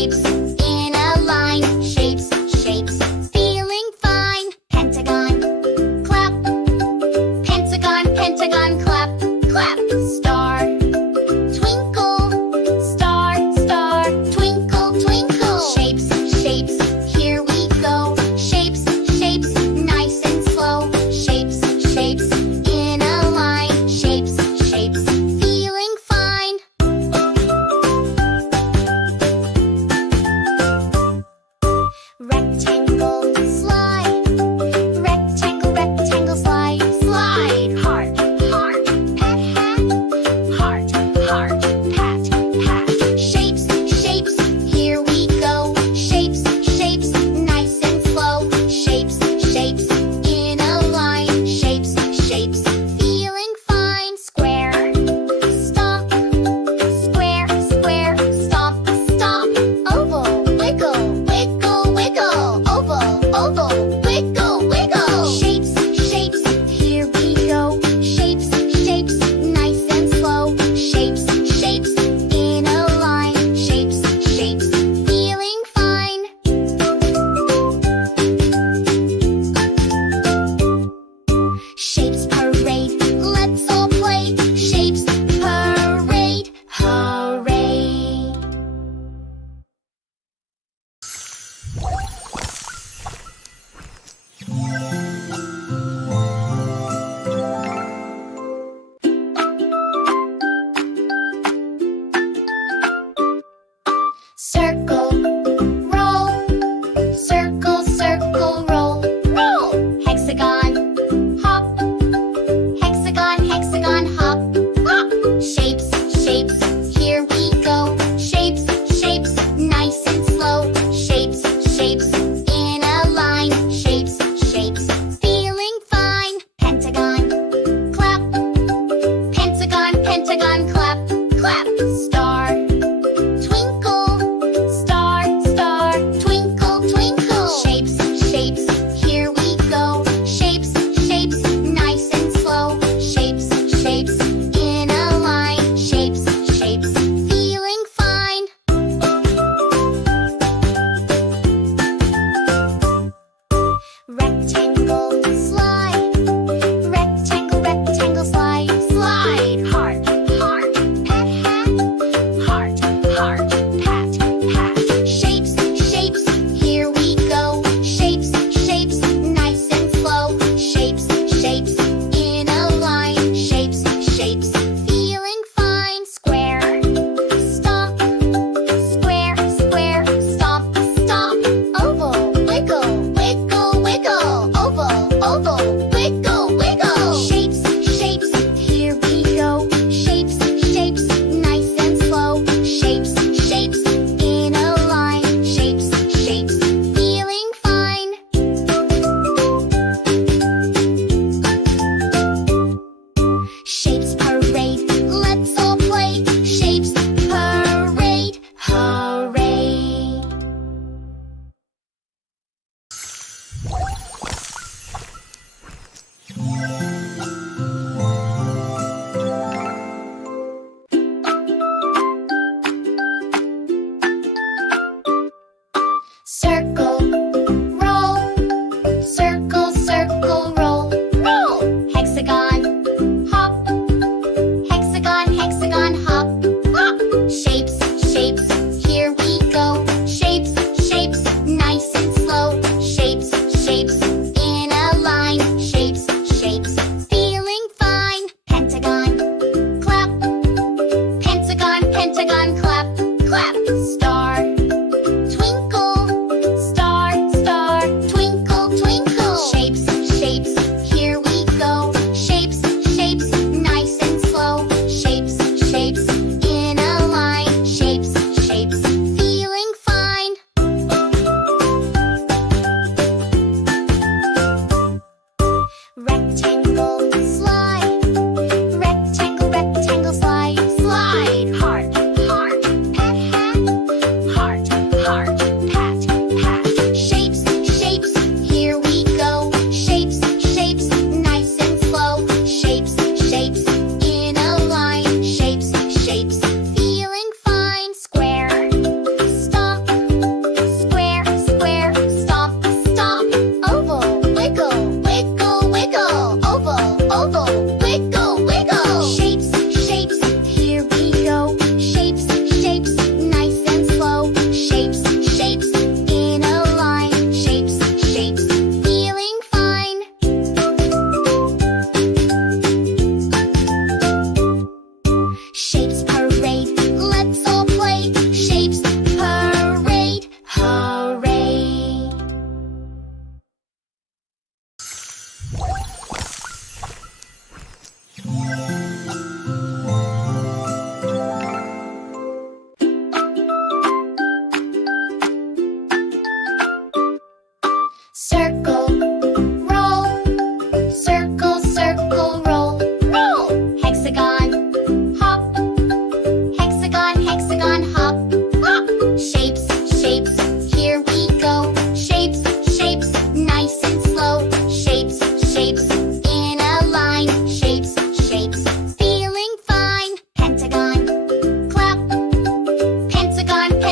shapes in a line. Shapes, shapes, feeling fine. Pentagon, clap. Pentagon, pentagon, clap, clap. Star, twinkle. Star, star, twinkle, twinkle. Shapes, shapes, here we go. Shapes, shapes, nice and slow. Shapes, shapes, in a line. Shapes, shapes, feeling fine. Rectangle, slide. Rectangle, rectangle, slide, slide. Heart, heart, pat, hat. Heart, heart, pat, pat. Shapes, shapes, here we go. Shapes, shapes, nice and slow. Shapes, shapes, in a line. Shapes, shapes, feeling fine. Square, stomp. Square, square, stomp, stomp. Oval, wiggle, wiggle, wiggle. Oval, oval, wiggle, wiggle. Shapes, shapes, here we go. Shapes, shapes, nice and slow. Shapes, shapes, in a line. Shapes, shapes, feeling fine. Shapes parade, let's all play. Shapes parade, hooray. Circle, roll. Circle, circle, roll, roll. Hexagon, hop. Hexagon, hexagon, hop, hop. Shapes, shapes, here we go. Shapes, shapes, nice and slow. Shapes, shapes, in a line. Shapes, shapes, feeling fine. Pentagon, clap. Pentagon, pentagon, clap, clap. Star, twinkle. Star, star, twinkle, twinkle. Shapes, shapes, here we go. Shapes, shapes, nice and slow. Shapes, shapes, in a line. Shapes, shapes, feeling fine. Rectangle, slide. Rectangle, rectangle, slide, slide. Heart, heart, pat, hat. Heart, heart, pat, pat. Shapes, shapes, here we go. Shapes, shapes, nice and slow. Shapes, shapes, in a line. Shapes, shapes, feeling fine. Square, stomp. Square, square, stomp, stomp. Oval, wiggle, wiggle, wiggle. Oval, oval, wiggle, wiggle. Shapes, shapes, here we go. Shapes, shapes, nice and slow. Shapes, shapes, in a line. Shapes, shapes, feeling fine. Shapes parade, let's all play. Shapes parade, hooray. Circle, roll. Circle, circle, roll, roll. Hexagon, hop. Hexagon, hexagon, hop, hop. Shapes, shapes, here we go. Shapes, shapes, nice and slow. Shapes, shapes, in a line. Shapes, shapes, feeling fine. Pentagon, clap. Pentagon, pentagon, clap, clap. Star, twinkle. Star, star, twinkle, twinkle. Shapes, shapes, here we go. Shapes, shapes, nice and slow. Shapes, shapes, in a line. Shapes, shapes, feeling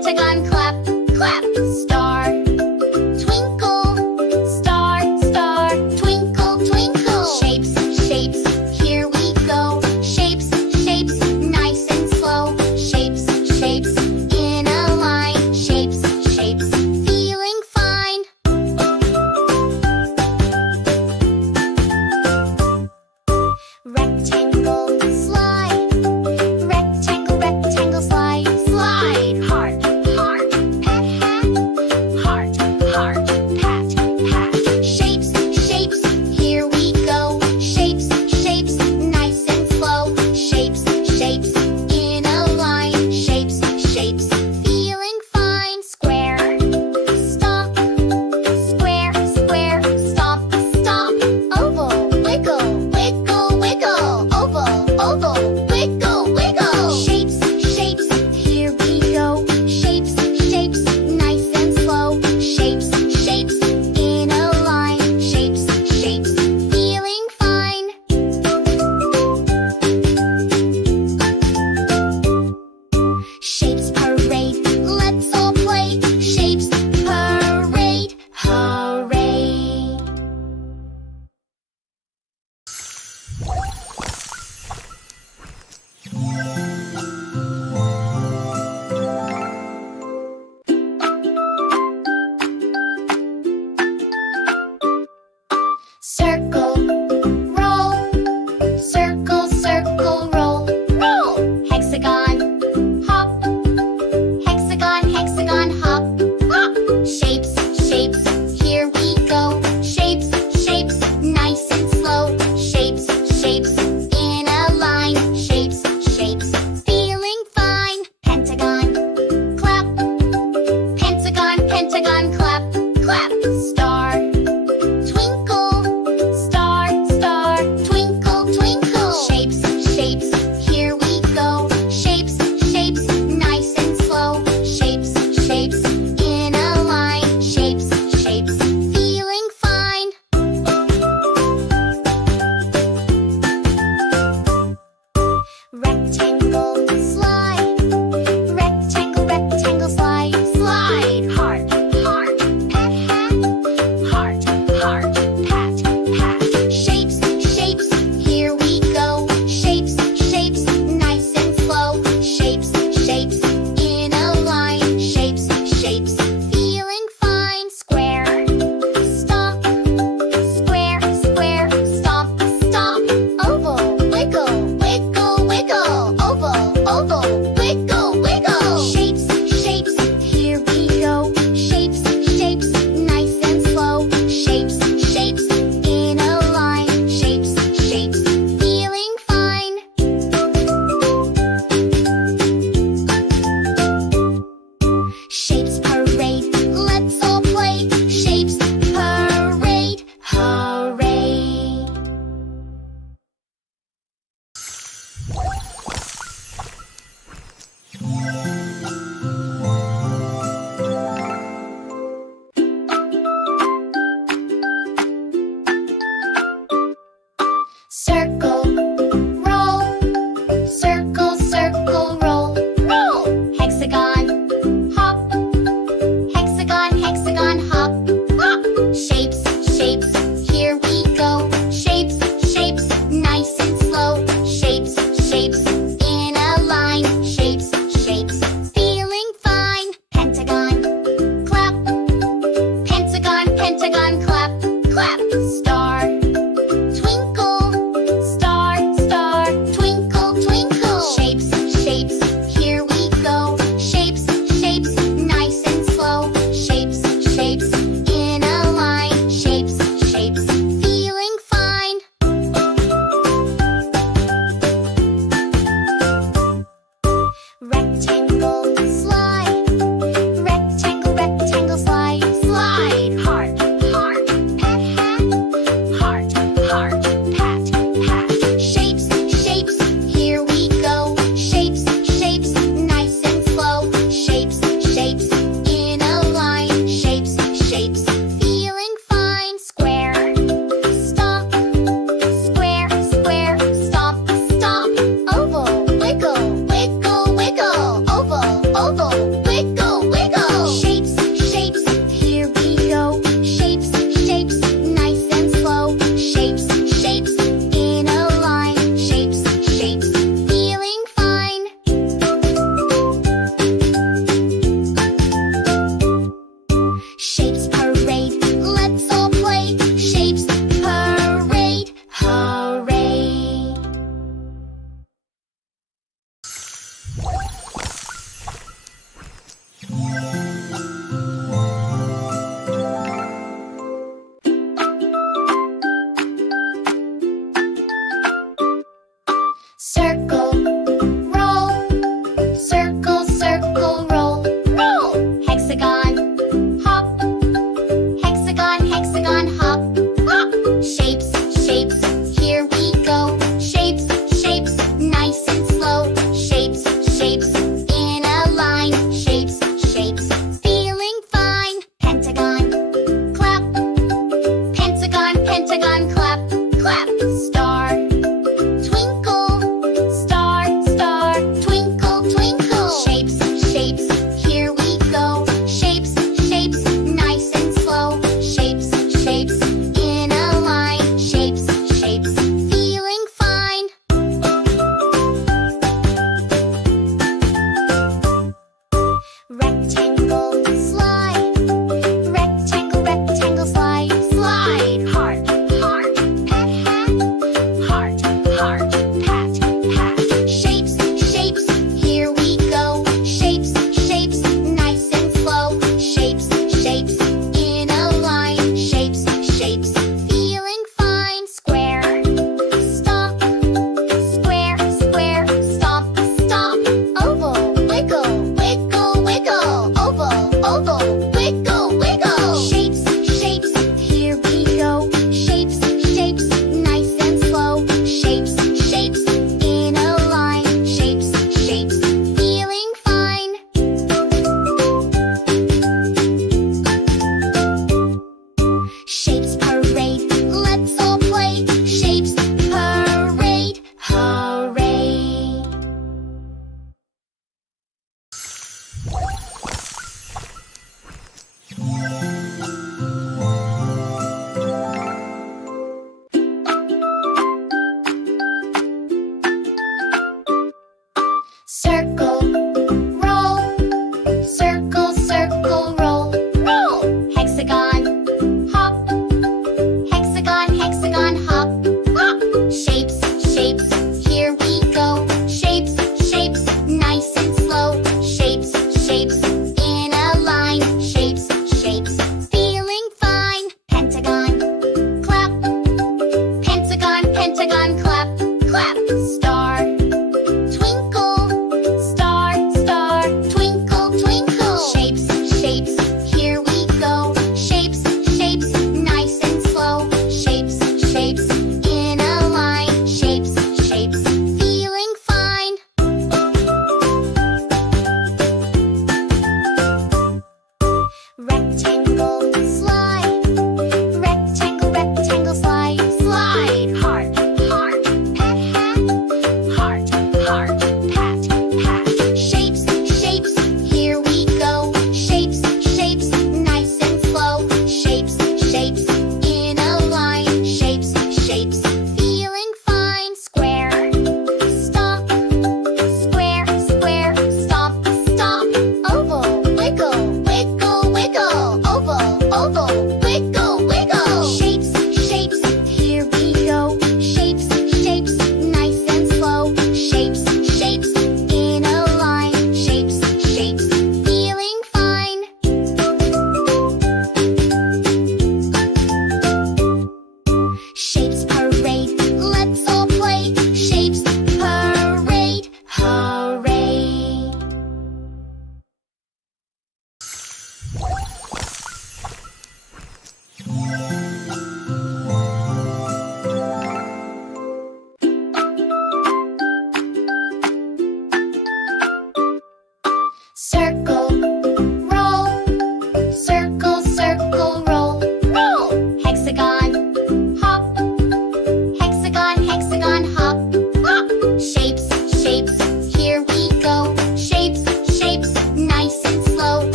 pentagon, clap, clap. Star, twinkle, star, star, twinkle, twinkle. Shapes, shapes, here we go. Shapes, shapes, nice and slow. Shapes, shapes, in a line. Shapes, shapes, feeling fine. Rectangle, slide. Rectangle, rectangle, slide. Slide. Heart, heart, pat, hat. Heart, heart, pat, pat. Shapes, shapes, here we go. Shapes, shapes, nice and slow. Shapes, shapes, in a line. Shapes, shapes, feeling fine. Square, stomp. Square, square, stomp, stomp. Oval, wiggle, wiggle, wiggle. Oval, oval, wiggle, wiggle. Shapes, shapes, here we go. Shapes, shapes, nice and slow. Shapes, shapes, in a line. Shapes, shapes, feeling fine. Shapes parade, let's all play. Shapes parade, hooray. Circle, roll. Circle, circle, roll. Roll. Hexagon, hop. Hexagon, hexagon, hop. Hop. Shapes, shapes, here we go. Shapes, shapes, nice and slow. Shapes, shapes, in a line. Shapes, shapes, feeling fine. Pentagon, clap. Pentagon, pentagon, clap, clap. Star, twinkle, star, star, twinkle, twinkle. Shapes, shapes, here we go. Shapes, shapes, nice and slow. Shapes, shapes, in a line. Shapes, shapes, feeling fine. Rectangle, slide. Rectangle, rectangle, slide. Slide. Heart, heart, pat, hat. Heart, heart, pat, pat. Shapes, shapes, here we go. Shapes, shapes, nice and slow. Shapes, shapes, in a line. Shapes, shapes, feeling fine. Square, stomp. Square, square, stomp, stomp. Oval, wiggle, wiggle, wiggle. Oval, oval, wiggle, wiggle. Shapes, shapes, here we go. Shapes, shapes, nice and slow. Shapes, shapes, in a line. Shapes, shapes, feeling fine. Shapes parade, let's all play. Shapes parade, hooray. Circle, roll. Circle, circle, roll. Roll. Hexagon, hop. Rectangle, slide. Rectangle, rectangle, slide. Slide. Heart, heart, pat, pat. Heart, heart, pat, pat. Shapes, shapes, here we go. Shapes, shapes, nice and slow. Shapes, shapes, in a line. Shapes, shapes, feeling fine. Square, stomp. Square, square, stomp, stomp. Oval, wiggle, wiggle, wiggle.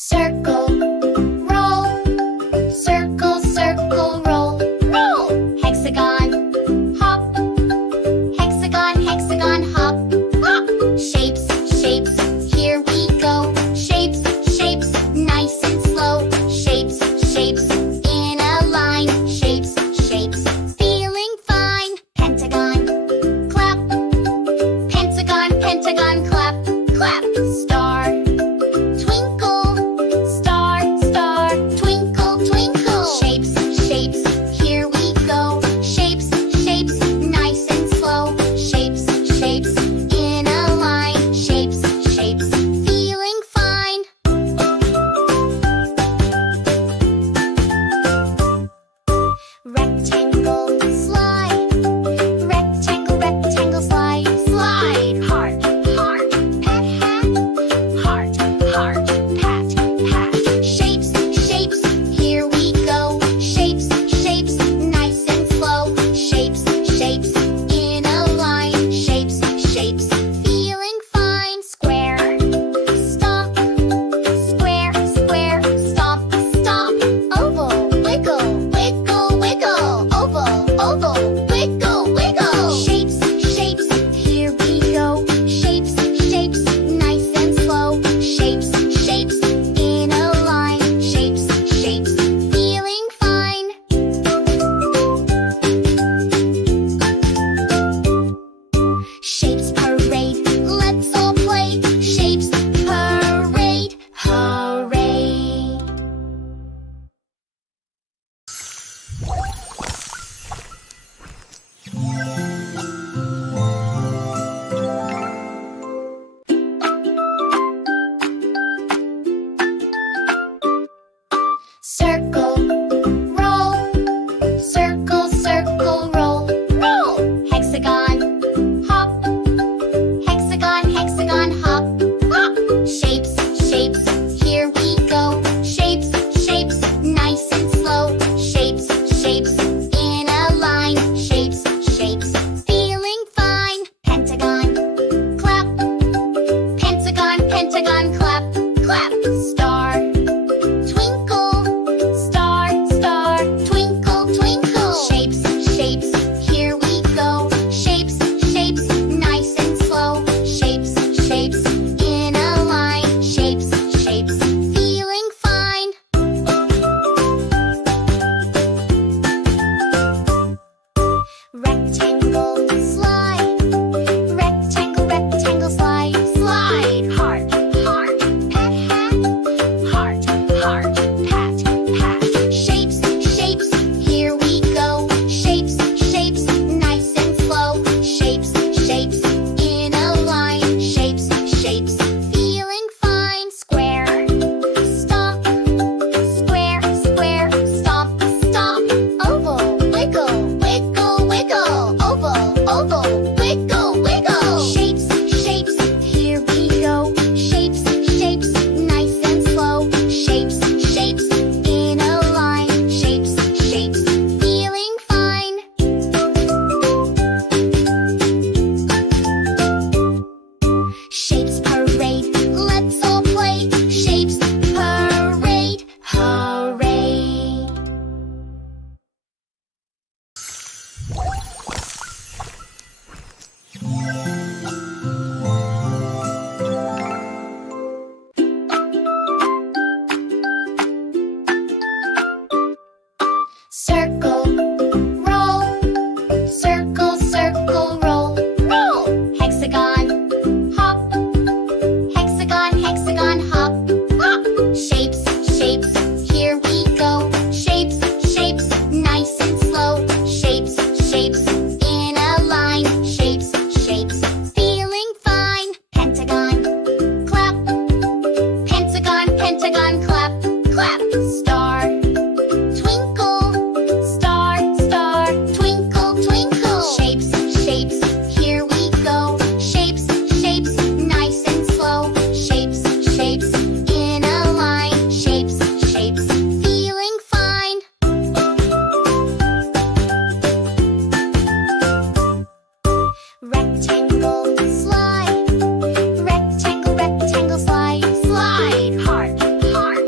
Circle, roll, circle, circle, roll, roll. Hexagon, hop, hexagon, hexagon, hop, hop. Shapes, shapes, here we go. Shapes, shapes, nice and slow. Shapes, shapes, in a line. Shapes, shapes, feeling fine. Pentagon, clap, pentagon, pentagon, clap, clap. Star, twinkle, star, star, twinkle, twinkle. Shapes, shapes, here we go. Shapes, shapes, nice and slow. Shapes, shapes, in a line. Shapes, shapes, feeling fine. Rectangle, slide, rectangle, rectangle, slide, slide. Heart, heart, pat, hat, heart, heart, pat, pat. Shapes, shapes, here we go. Shapes, shapes, nice and slow. Shapes, shapes, in a line. Shapes, shapes, feeling fine. Square, stomp, square, square, stomp, stomp. Oval, wiggle, wiggle, wiggle. Oval, oval, wiggle, wiggle. Shapes, shapes, here we go. Shapes, shapes, nice and slow. Shapes, shapes, in a line. Shapes, shapes, feeling fine. Shapes parade, let's all play. Shapes parade, hooray. Circle, roll, circle, circle, roll, roll. Hexagon, hop, hexagon, hexagon, hop, hop. Shapes, shapes, here we go. Shapes, shapes, nice and slow. Shapes, shapes, in a line. Shapes, shapes, feeling fine. Pentagon, clap, pentagon, pentagon, clap, clap. Star, twinkle, star, star, twinkle, twinkle. Shapes, shapes, here we go. Shapes, shapes, nice and slow. Shapes, shapes, in a line. Shapes, shapes, feeling fine. Rectangle, slide, rectangle, rectangle, slide, slide. Heart, heart, pat, hat, heart, heart, pat, pat. Shapes, shapes, here we go. Shapes, shapes, nice and slow. Shapes, shapes, in a line. Shapes, shapes, feeling fine. Square, stomp, square, square, stomp, stomp. Oval, wiggle, wiggle, wiggle. Oval, oval, wiggle, wiggle. Shapes, shapes, here we go. Shapes, shapes, nice and slow. Shapes, shapes, in a line. Shapes, shapes, feeling fine. Shapes parade, let's all play. Shapes parade, hooray. Circle, roll, circle, circle, roll, roll. Hexagon, hop, hexagon, hexagon, hop, hop. Shapes, shapes, here we go. Shapes, shapes, nice and slow. Shapes, shapes, in a line. Shapes, shapes, feeling fine. Pentagon, clap, pentagon, pentagon, clap, clap. Star, twinkle, star, star, twinkle, twinkle. Shapes, shapes, here we go. Shapes, shapes, nice and slow. Shapes, shapes, in a line. Shapes, shapes, feeling fine. Rectangle, slide, rectangle, rectangle, slide, slide. Heart, heart,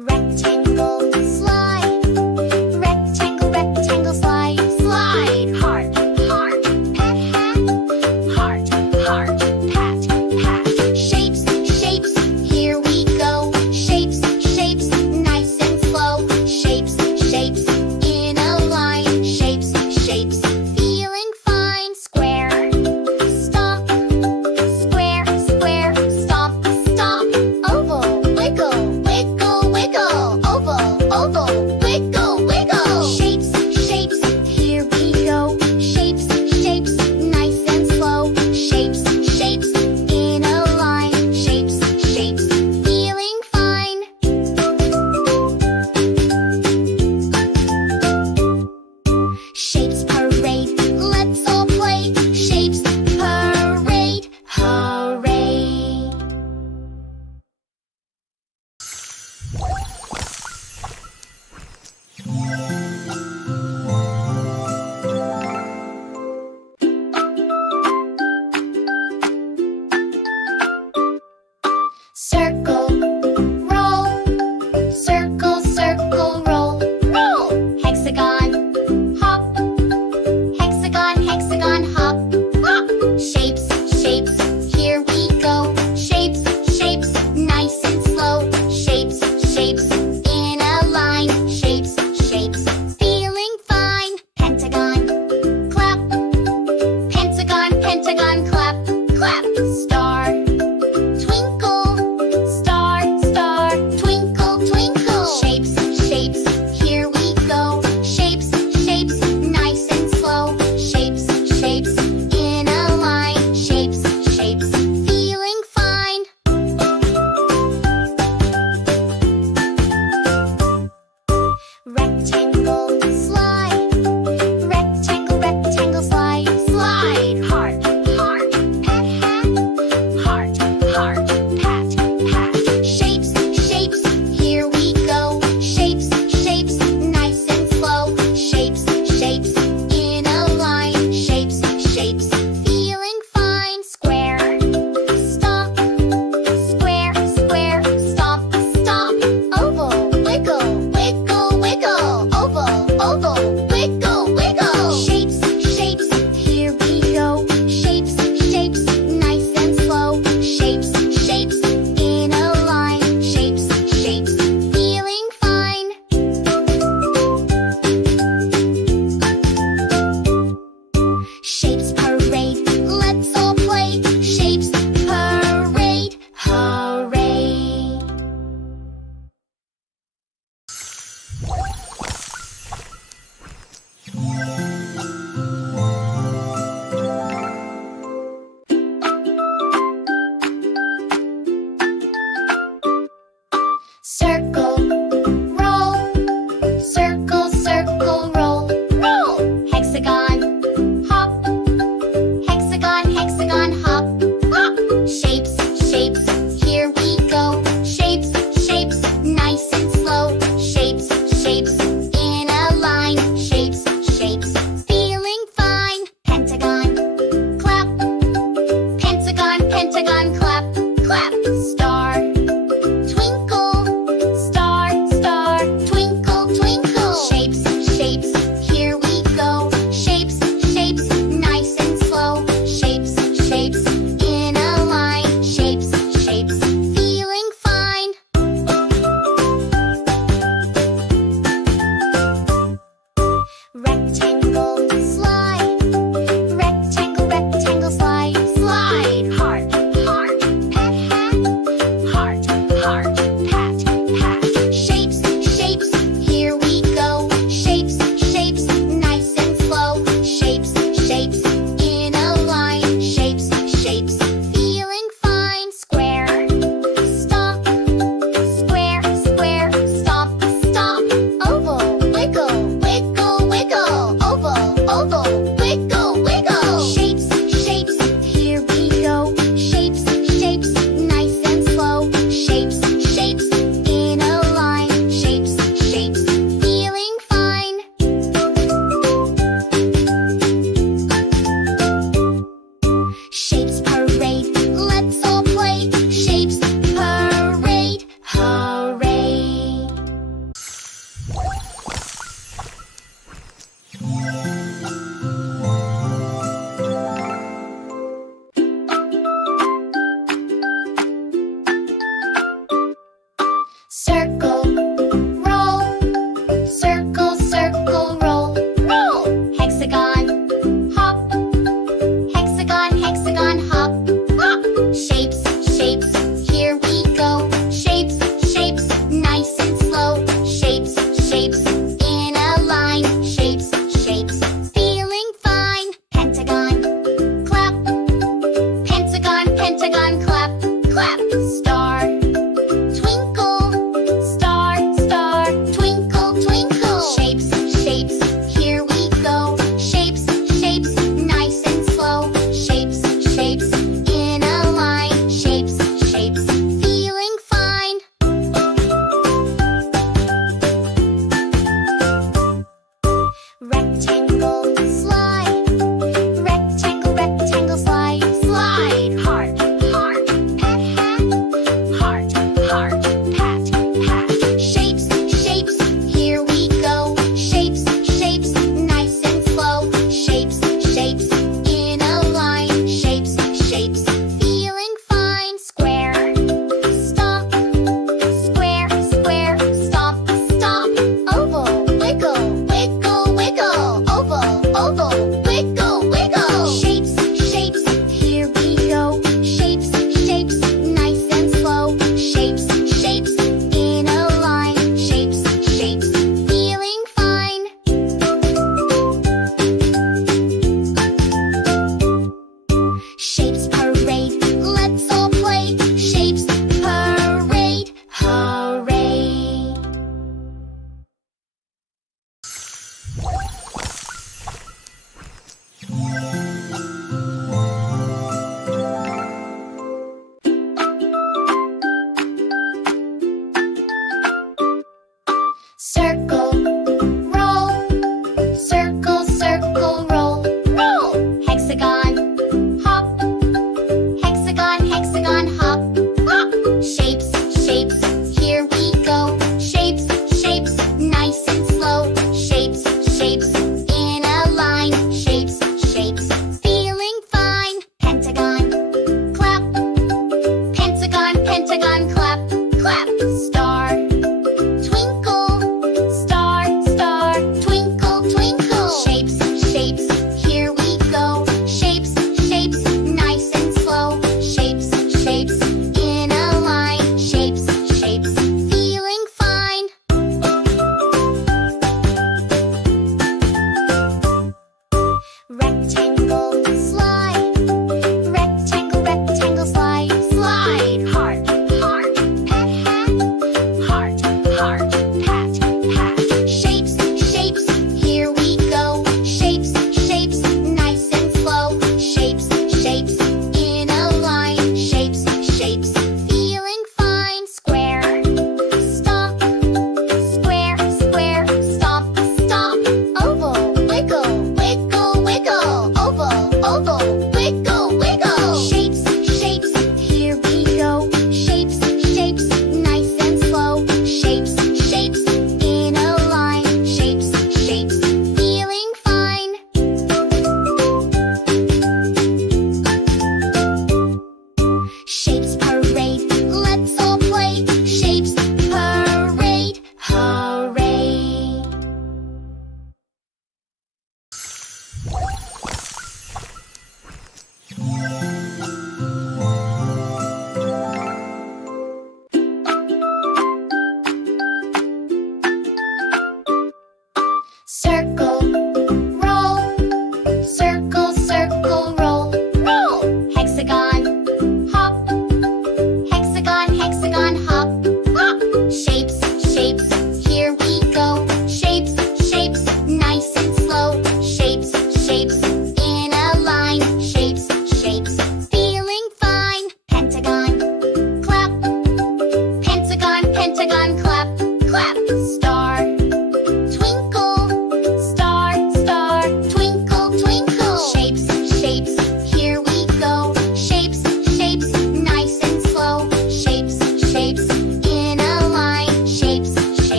Rectangle, slide. Rectangle, rectangle, slide. Slide. Heart, heart, pat, hat. Heart, heart, pat, pat. Shapes, shapes, here we go. Shapes, shapes, nice and slow. Shapes, shapes, in a line. Shapes, shapes, feeling fine. Square, stomp. Square, square, stomp, stomp. Oval, wiggle, wiggle, wiggle. Oval, oval, wiggle, wiggle. Shapes, shapes, here we go. Shapes, shapes, nice and slow. Shapes, shapes, in a line. Shapes, shapes, feeling fine. Shapes parade, let's all play. Shapes parade, hooray! Circle, roll. Circle, circle, roll. Roll. Hexagon, hop. Hexagon, hexagon, hop. Hop. Shapes, shapes, here we go. Shapes, shapes, nice and slow. Shapes, shapes, in a line. Shapes, shapes, feeling fine. Pentagon, clap. Pentagon, pentagon, clap. Clap. Star, twinkle. Star, star, twinkle, twinkle. Shapes, shapes, here we go. Shapes, shapes, nice and slow. Shapes, shapes, in a line. Shapes, shapes, feeling fine. Rectangle, slide. Rectangle, rectangle, slide. Slide. Heart, heart, pat, hat. Heart, heart, pat, pat. Shapes, shapes, here we go. Shapes, shapes, nice and slow. Shapes, shapes, in a line. Shapes, shapes, feeling fine. Square, stomp. Square, square, stomp, stomp. Oval, wiggle, wiggle, wiggle. Oval, oval, wiggle, wiggle. Shapes, shapes, here we go. Shapes, shapes, nice and slow. Shapes, shapes, in a line. Shapes, shapes, feeling fine. Shapes parade, let's all play. Shapes parade, hooray! Circle, roll. Circle, circle, roll. Roll. Hexagon, hop. Hexagon, hexagon, hop. Hop. Shapes, shapes, here we go. Shapes, shapes, nice and slow. Shapes, shapes, in a line. Shapes, shapes, feeling fine. Pentagon, clap. Pentagon, pentagon, clap. Clap. Star, twinkle. Star, star, twinkle, twinkle. Shapes, shapes, here we go. Shapes, shapes, nice and slow. Shapes, shapes, in a line. Shapes, shapes, feeling fine. Circle, roll. Circle, circle, roll. Roll. Hexagon, hop. Hexagon, hexagon, hop. Hop. Shapes, shapes, here we go. Shapes, shapes, nice and slow. Shapes, shapes, in a line. Shapes, shapes, feeling fine. Pentagon, clap. Pentagon, pentagon, clap. Clap. Star, twinkle. Star,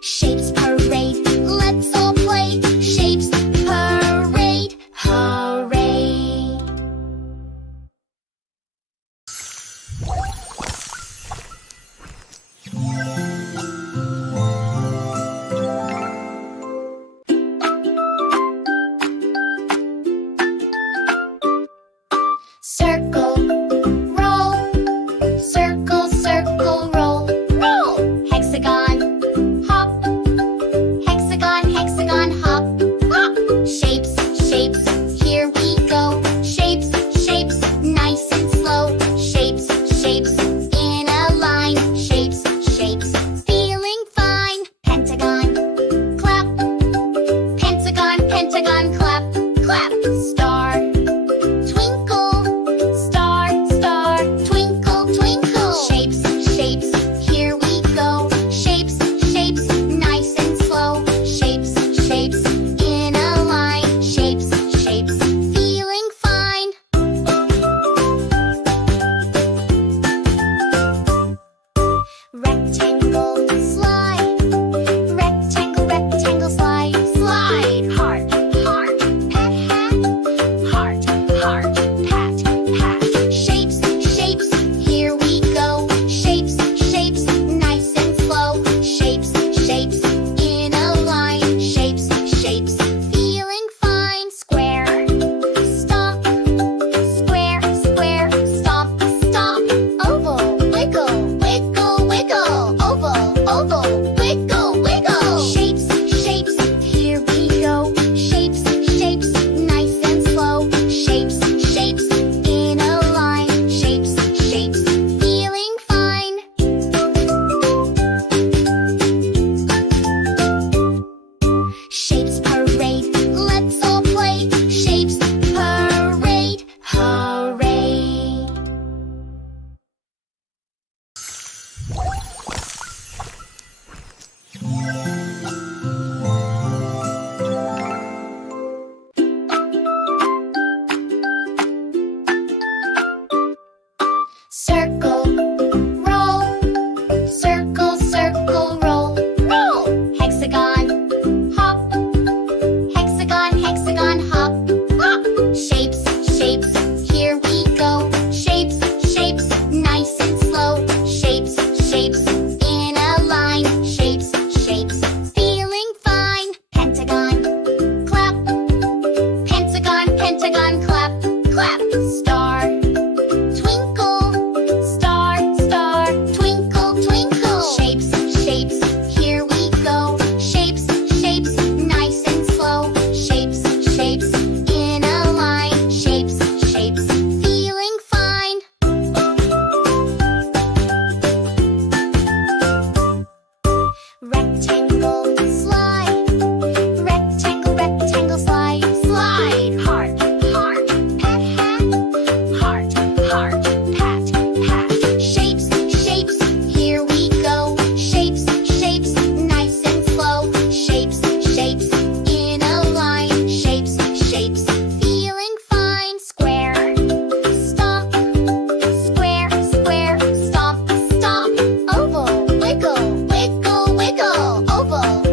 Shapes parade, let's all play. Shapes parade, hooray! Circle, roll, circle, circle, roll, roll. Hexagon, hop, hexagon, hexagon, hop, hop. Shapes, shapes, here we go. Shapes, shapes, nice and slow. Shapes, shapes, in a line. Shapes, shapes, feeling fine. Pentagon, clap, pentagon, pentagon, clap, clap. Star, twinkle, star, star, twinkle, twinkle. Shapes, shapes, here we go. Shapes, shapes, nice and slow. Shapes, shapes, in a line. Shapes, shapes, feeling fine. Rectangle, slide, rectangle, rectangle, slide, slide. Heart, heart, pat, hat, heart, heart, pat, pat. Shapes, shapes, here we go. Shapes, shapes, nice and slow. Shapes, shapes, in a line. Shapes, shapes, feeling fine. Square, stomp, square, square, stomp, stomp. Oval, wiggle, wiggle, wiggle. Oval, oval, wiggle, wiggle. Shapes, shapes, here we go. Shapes, shapes, nice and slow. Shapes, shapes, in a line. Shapes, shapes, feeling fine. Shapes parade, let's all play. Shapes parade, hooray! Circle, roll, circle, circle, roll, roll. Hexagon, hop, hexagon, hexagon, hop, hop. Shapes, shapes, here we go. Shapes, shapes, nice and slow. Shapes, shapes, in a line. Shapes, shapes, feeling fine. Pentagon, clap, pentagon, pentagon, clap, clap. Star, twinkle, star, star, twinkle, twinkle. Shapes, shapes, here we go. Shapes, shapes, nice and slow. Shapes, shapes, in a line. Shapes, shapes, feeling fine. Rectangle, slide, rectangle, rectangle, slide, slide. Heart, heart, pat, hat, heart, heart, pat, pat. Shapes, shapes, here we go. Shapes, shapes, nice and slow. Shapes, shapes, in a line. Shapes, shapes, feeling fine. Square, stomp, square, square, stomp, stomp. Oval, wiggle, wiggle, wiggle. Oval,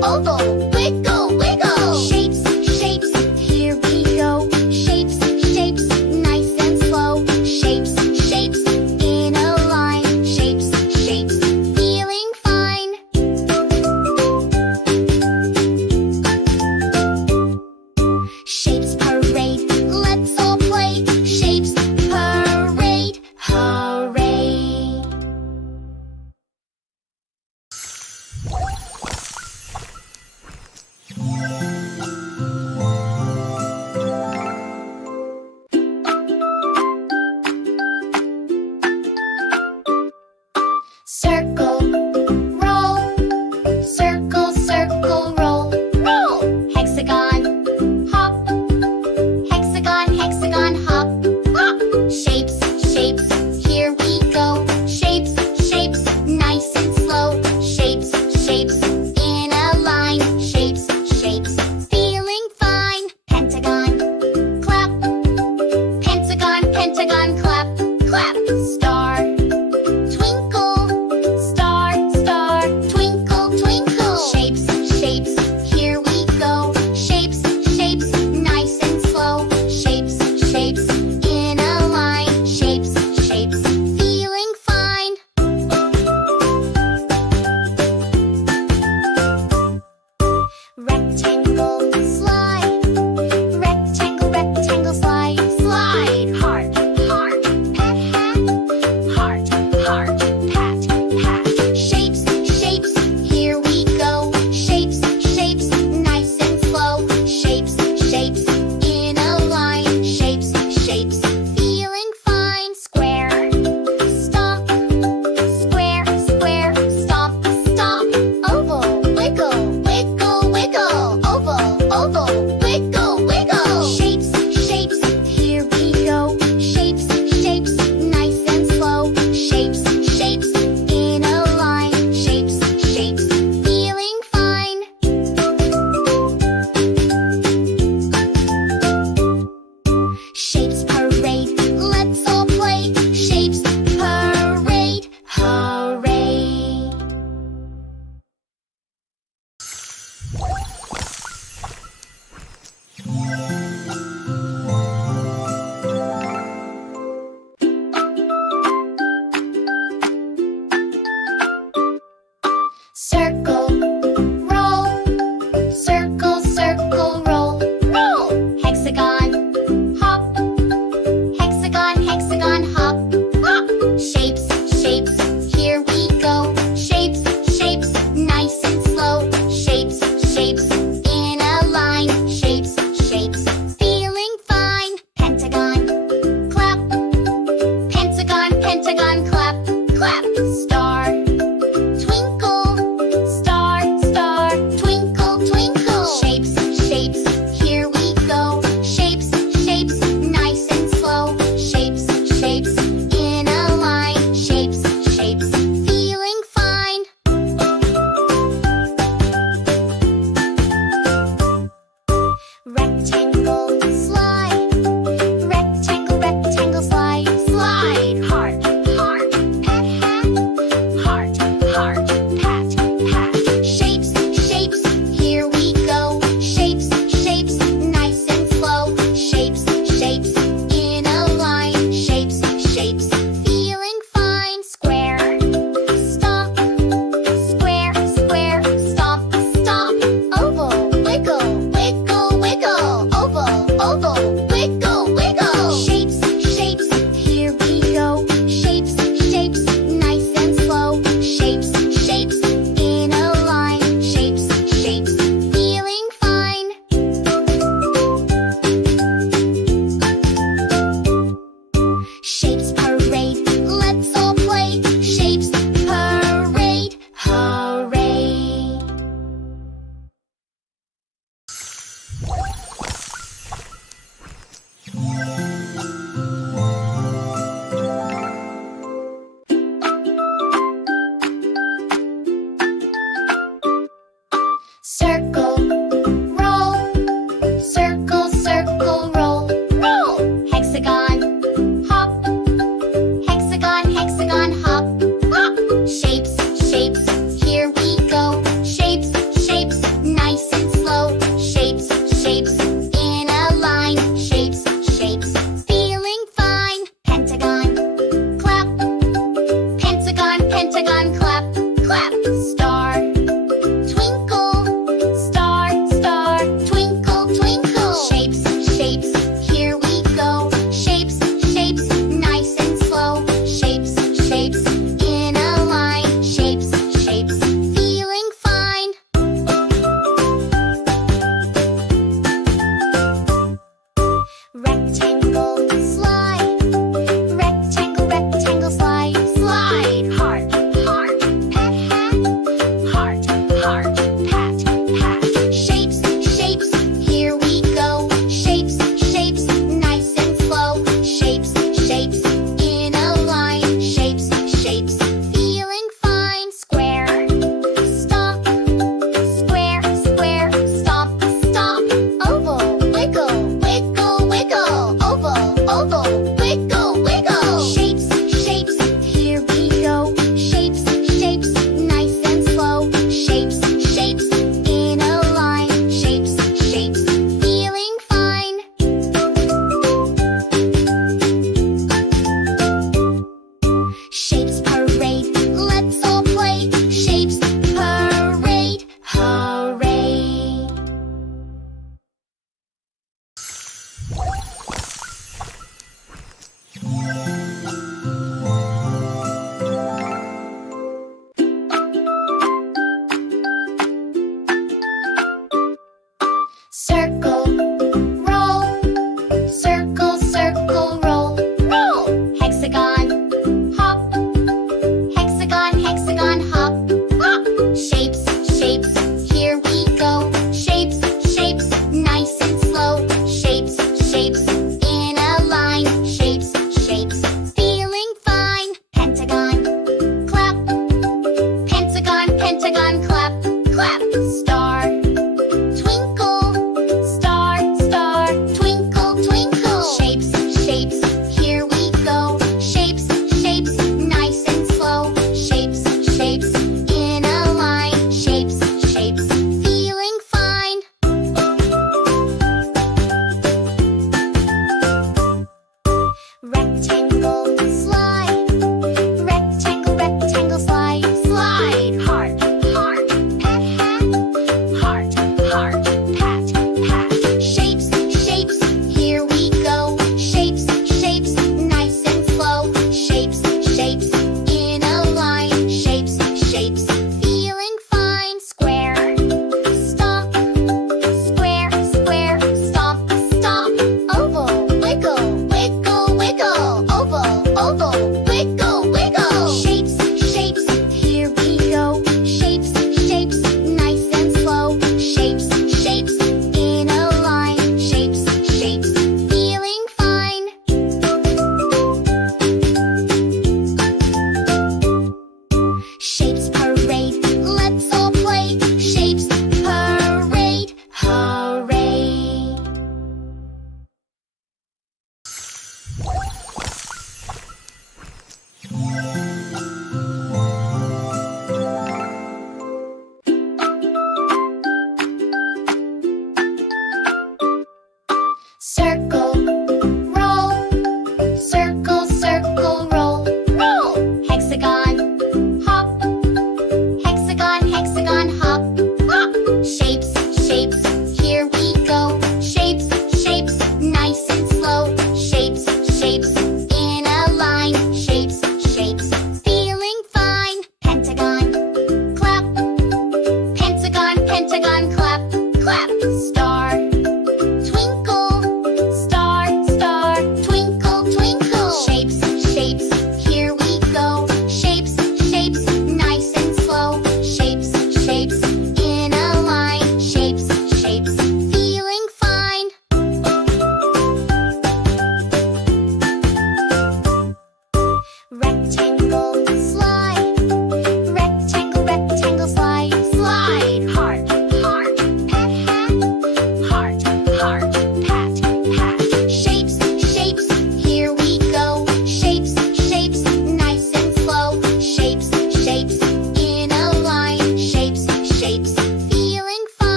shapes in a line. Shapes, shapes, feeling fine. Pentagon, clap. Pentagon, pentagon, clap, clap. Star, twinkle. Star, star, twinkle, twinkle. Shapes, shapes, here we go. Shapes, shapes, nice and slow. Shapes, shapes, in a line. Shapes, shapes, feeling fine. Rectangle, slide. Rectangle, rectangle, slide. Slide. Heart, heart, pat, hat. Heart, heart, pat, pat. Shapes, shapes, here we go. Shapes, shapes, nice and slow. Shapes, shapes, in a line. Shapes, shapes, feeling fine. Square, stomp. Square, square, stomp, stomp. Oval, wiggle, wiggle, wiggle. Oval, oval, wiggle, wiggle. Shapes, shapes, here we go. Shapes, shapes, nice and slow. Shapes, shapes, in a line. Shapes, shapes, feeling fine. Shapes parade, let's all play. Shapes parade, hooray! Circle, roll. Circle, circle, roll. Roll. Hexagon, hop. Hexagon, hexagon, hop. Hop. Shapes, shapes, here we go. Shapes, shapes, nice and slow. Shapes, shapes, in a line. Shapes, shapes, feeling fine. Pentagon, clap. Pentagon, pentagon, clap, clap. Star, twinkle. Star, star, twinkle, twinkle. Shapes, shapes, here we go. Shapes, shapes, nice and slow. Shapes, shapes, in a line. Shapes, shapes, feeling fine. Rectangle, slide. Rectangle, rectangle, slide. Slide. Heart, heart, pat, hat. Heart, heart, pat, pat. Shapes, shapes, here we go. Shapes, shapes, nice and slow. Shapes, shapes, in a line. Shapes, shapes, feeling fine. Square, stomp. Square, square, stomp, stomp. Oval, wiggle, wiggle, wiggle. Oval, oval, wiggle, wiggle. Shapes, shapes, here we go. Shapes, shapes, nice and slow. Shapes, shapes, in a line. Shapes, shapes, feeling fine. Shapes parade, let's all play. Shapes parade, hooray! Circle, roll. Circle, circle, roll. Roll. Hexagon, hop. Hexagon, hexagon, hop. Hop. Shapes, shapes, here we go. Shapes, shapes, nice and slow. Shapes, shapes, in a line. Shapes, shapes, feeling fine. Pentagon, clap. Pentagon, pentagon, clap, clap. Star, twinkle. Star, star, twinkle, twinkle. Shapes, shapes, here we go. Shapes, shapes, nice and slow. Shapes, shapes, in a line. Shapes, shapes,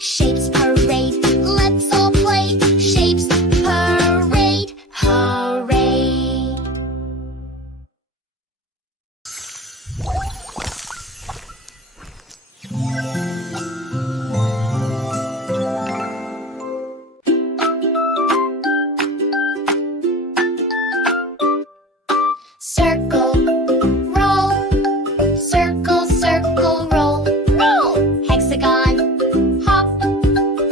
Shapes parade, let's all play. Shapes parade, hooray! Circle, roll, circle, circle, roll, roll. Hexagon, hop,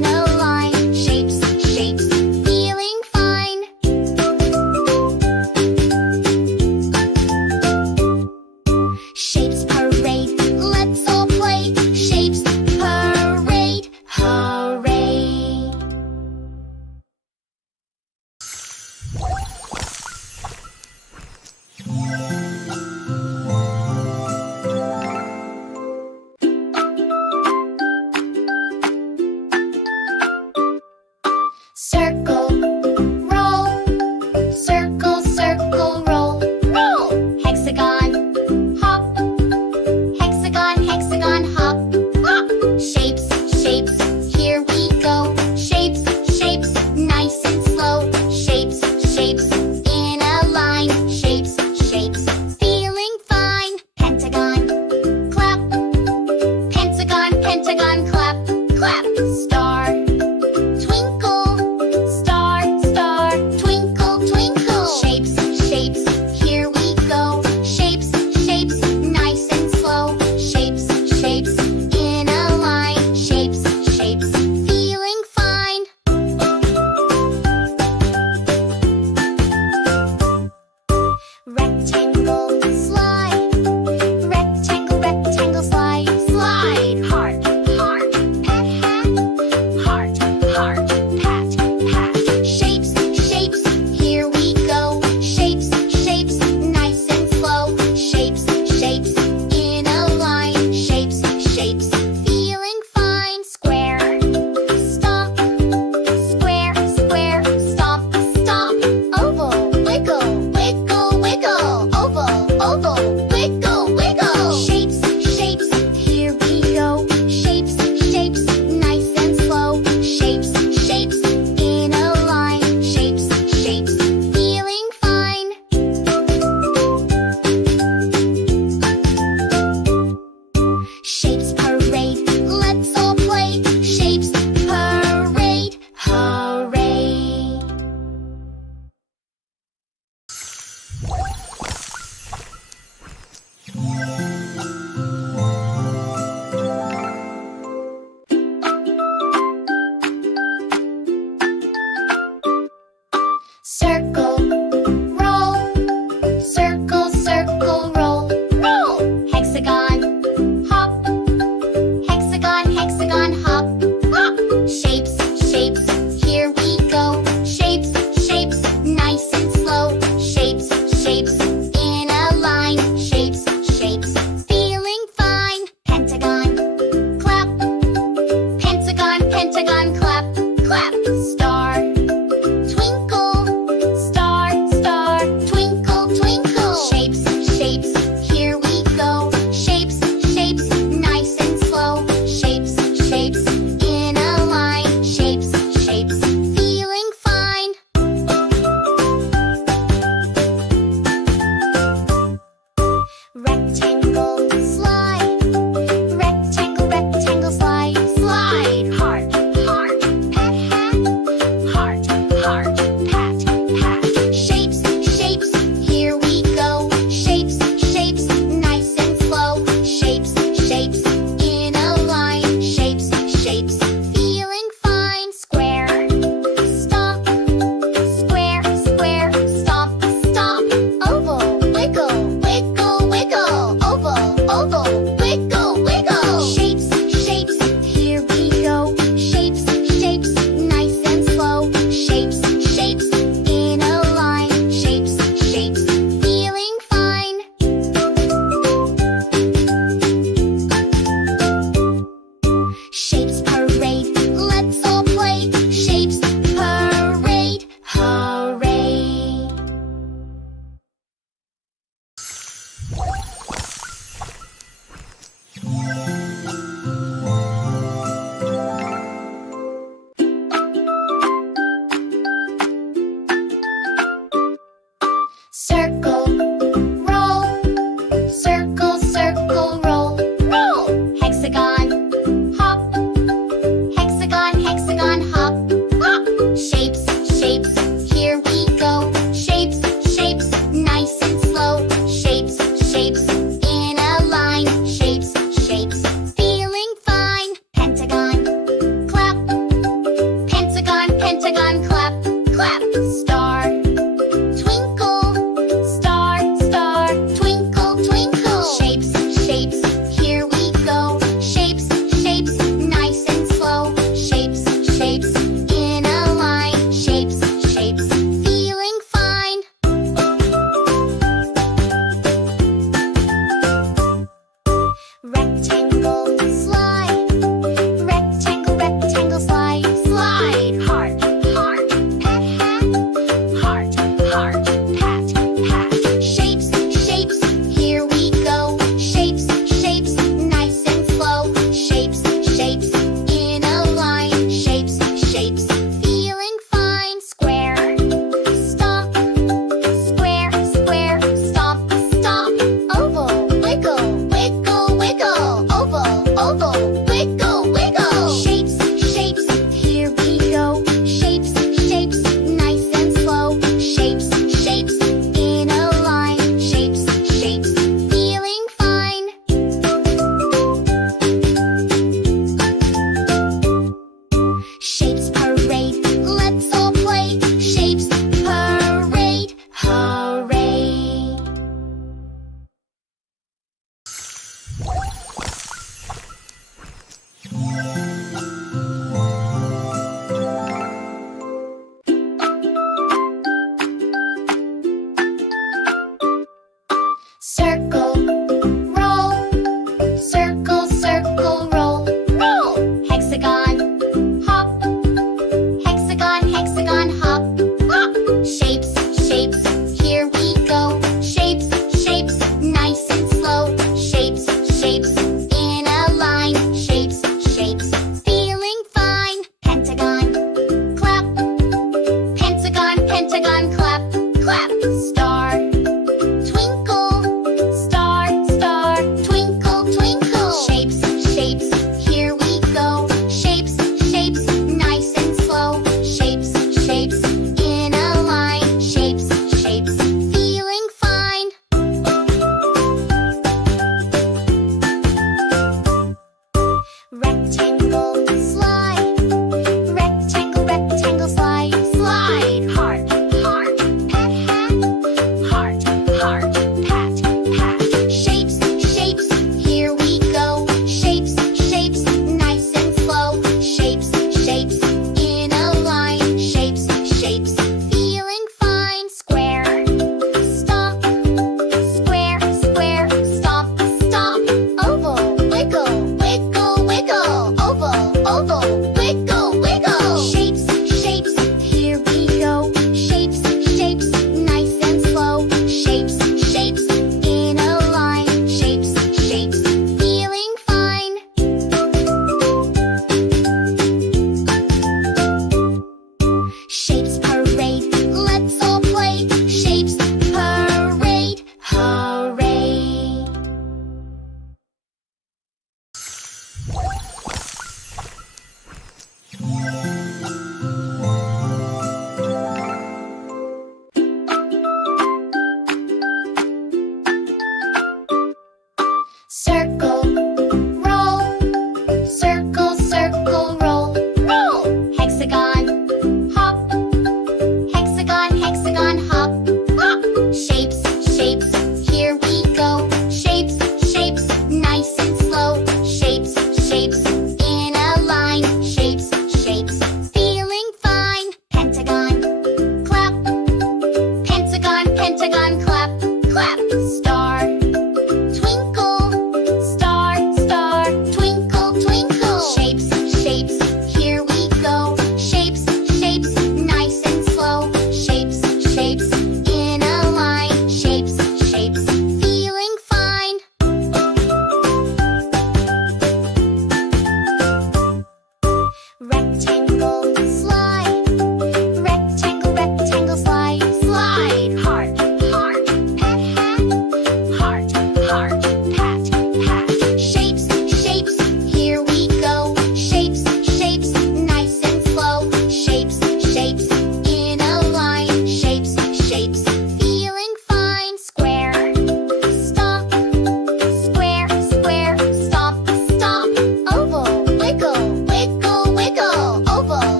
Shapes parade, let's all play. Shapes parade, hooray! Circle, roll, circle, circle, roll, roll. Hexagon, hop, hexagon, hexagon, hop, hop. Shapes, shapes, here we go. Shapes, shapes, nice and slow. Shapes, shapes, in a line. Shapes, shapes, feeling fine. Pentagon, clap, pentagon, pentagon, clap, clap. Star, twinkle, star, star, twinkle, twinkle. Shapes, shapes, here we go. Shapes, shapes, nice and slow. Shapes, shapes, in a line. Shapes, shapes, feeling fine. Rectangle, slide, rectangle, rectangle, slide, slide. Heart, heart, pat, hat, heart, heart, pat, pat. Shapes, shapes, here we go. Shapes, shapes, nice and slow. Shapes, shapes, in a line. Shapes, shapes, feeling fine. Square, stomp, square, square, stomp, stomp. Oval, wiggle, wiggle, wiggle. Oval, oval, wiggle, wiggle. Shapes, shapes, here we go. Shapes, shapes, nice and slow. Shapes, shapes, in a line. Shapes, shapes, feeling fine. Shapes parade, let's all play. Shapes parade, hooray! Circle, roll, circle, circle, roll, roll. Hexagon, hop, hexagon, hexagon, hop, hop. Shapes, shapes, here we go. Shapes, shapes, nice and slow. Shapes, shapes, in a line. Shapes, shapes, feeling fine. Pentagon, clap, pentagon, pentagon, clap, clap. Star, twinkle, star, star, twinkle, twinkle. Shapes, shapes, here we go. Shapes, shapes, nice and slow. Shapes, shapes, in a line. Shapes, shapes, feeling fine. Rectangle, slide, rectangle, rectangle, slide, slide. Heart, heart, pat, hat, heart, heart, pat, pat. Shapes, shapes, here we go. Shapes, shapes, nice and slow. Shapes, shapes, in a line. Shapes, shapes, feeling fine. Square, stomp, square, square, stomp, stomp. Oval, wiggle, wiggle, wiggle. Oval,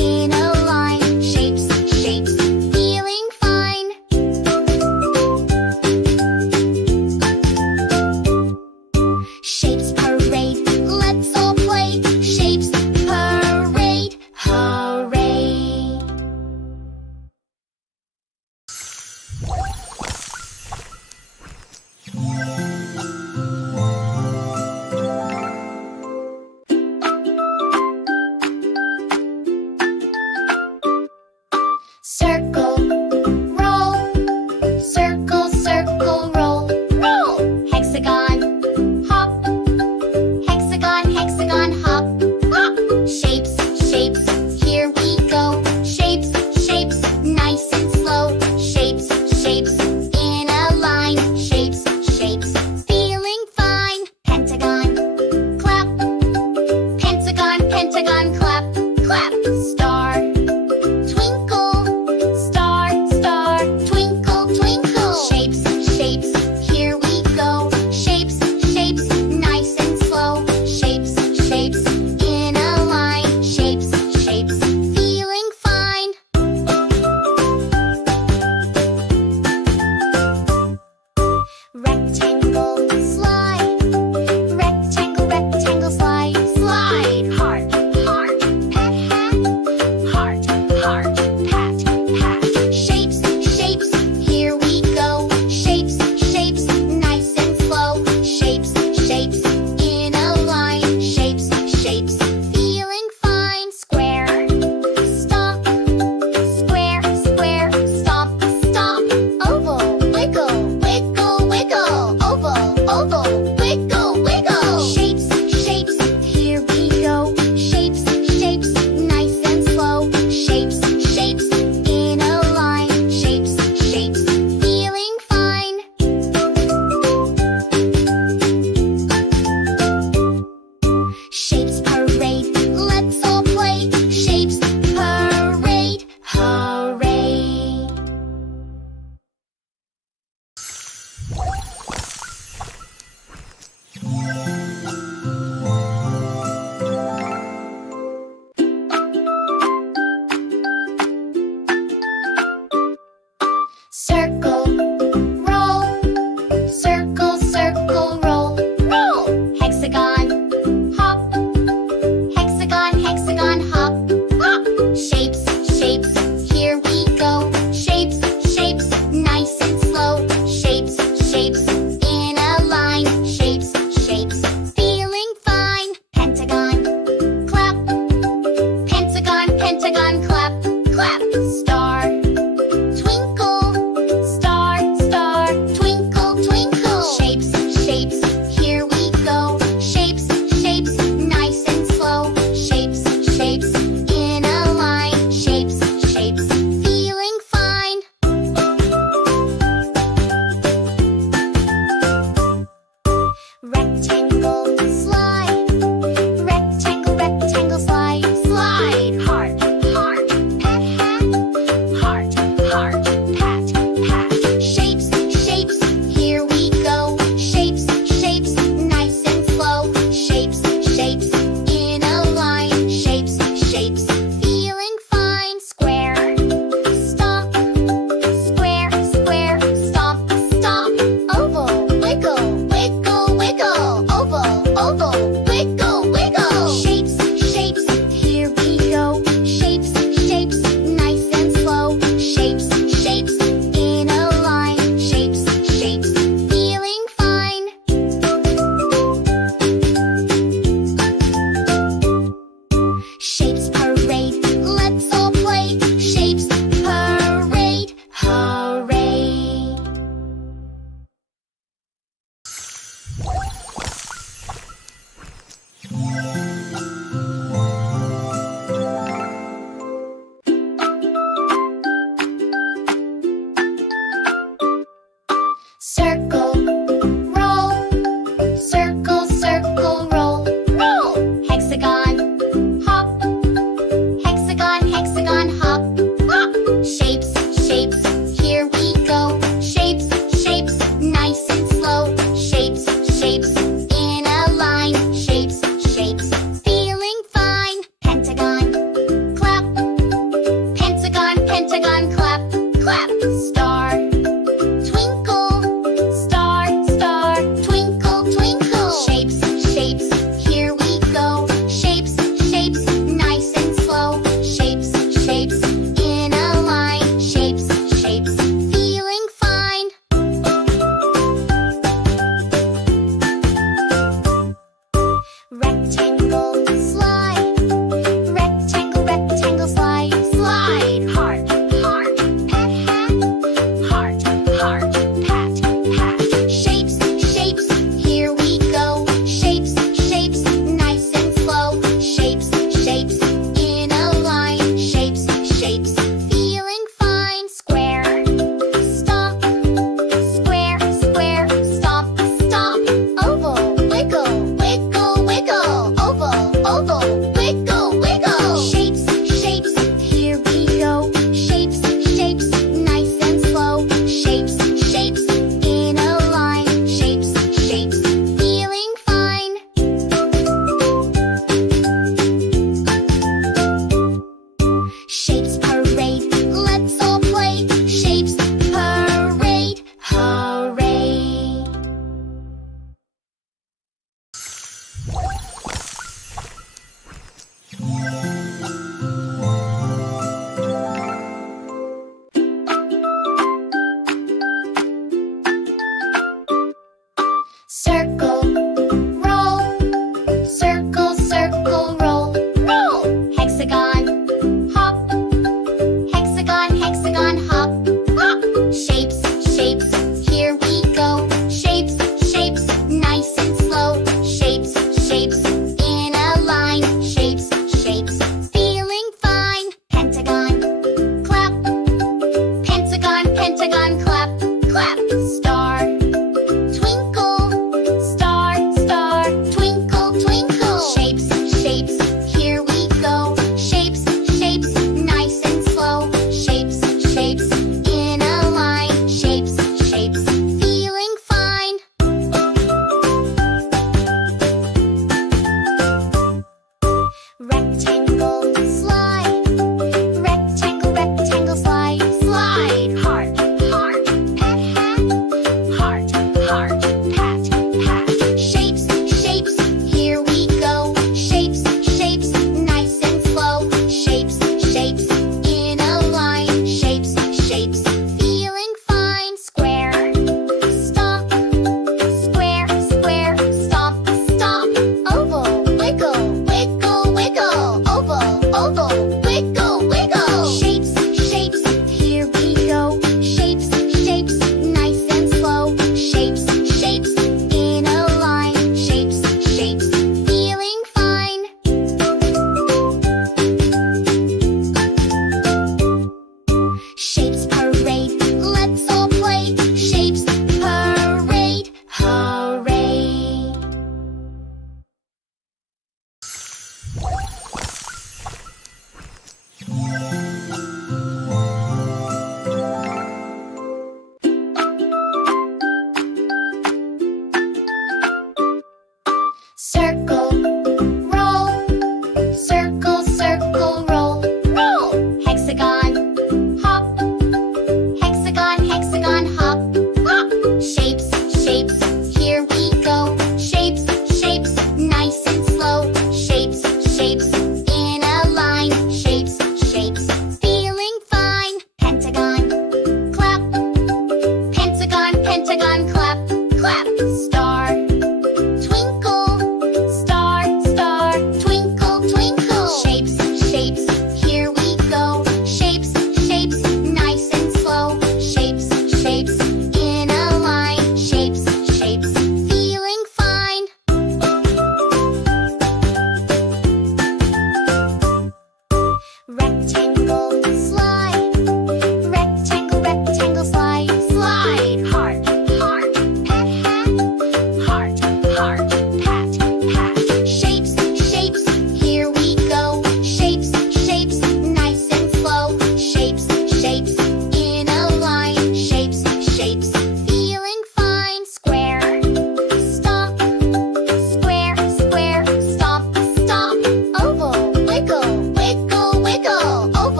Rectangle, slide. Rectangle, rectangle, slide. Slide. Heart, heart, pat, hat. Heart, heart, pat, pat. Shapes, shapes, here we go. Shapes, shapes, nice and slow. Shapes, shapes, in a line. Shapes, shapes, feeling fine. Square, stomp. Square, square, stomp, stomp. Oval, wiggle, wiggle, wiggle. Oval.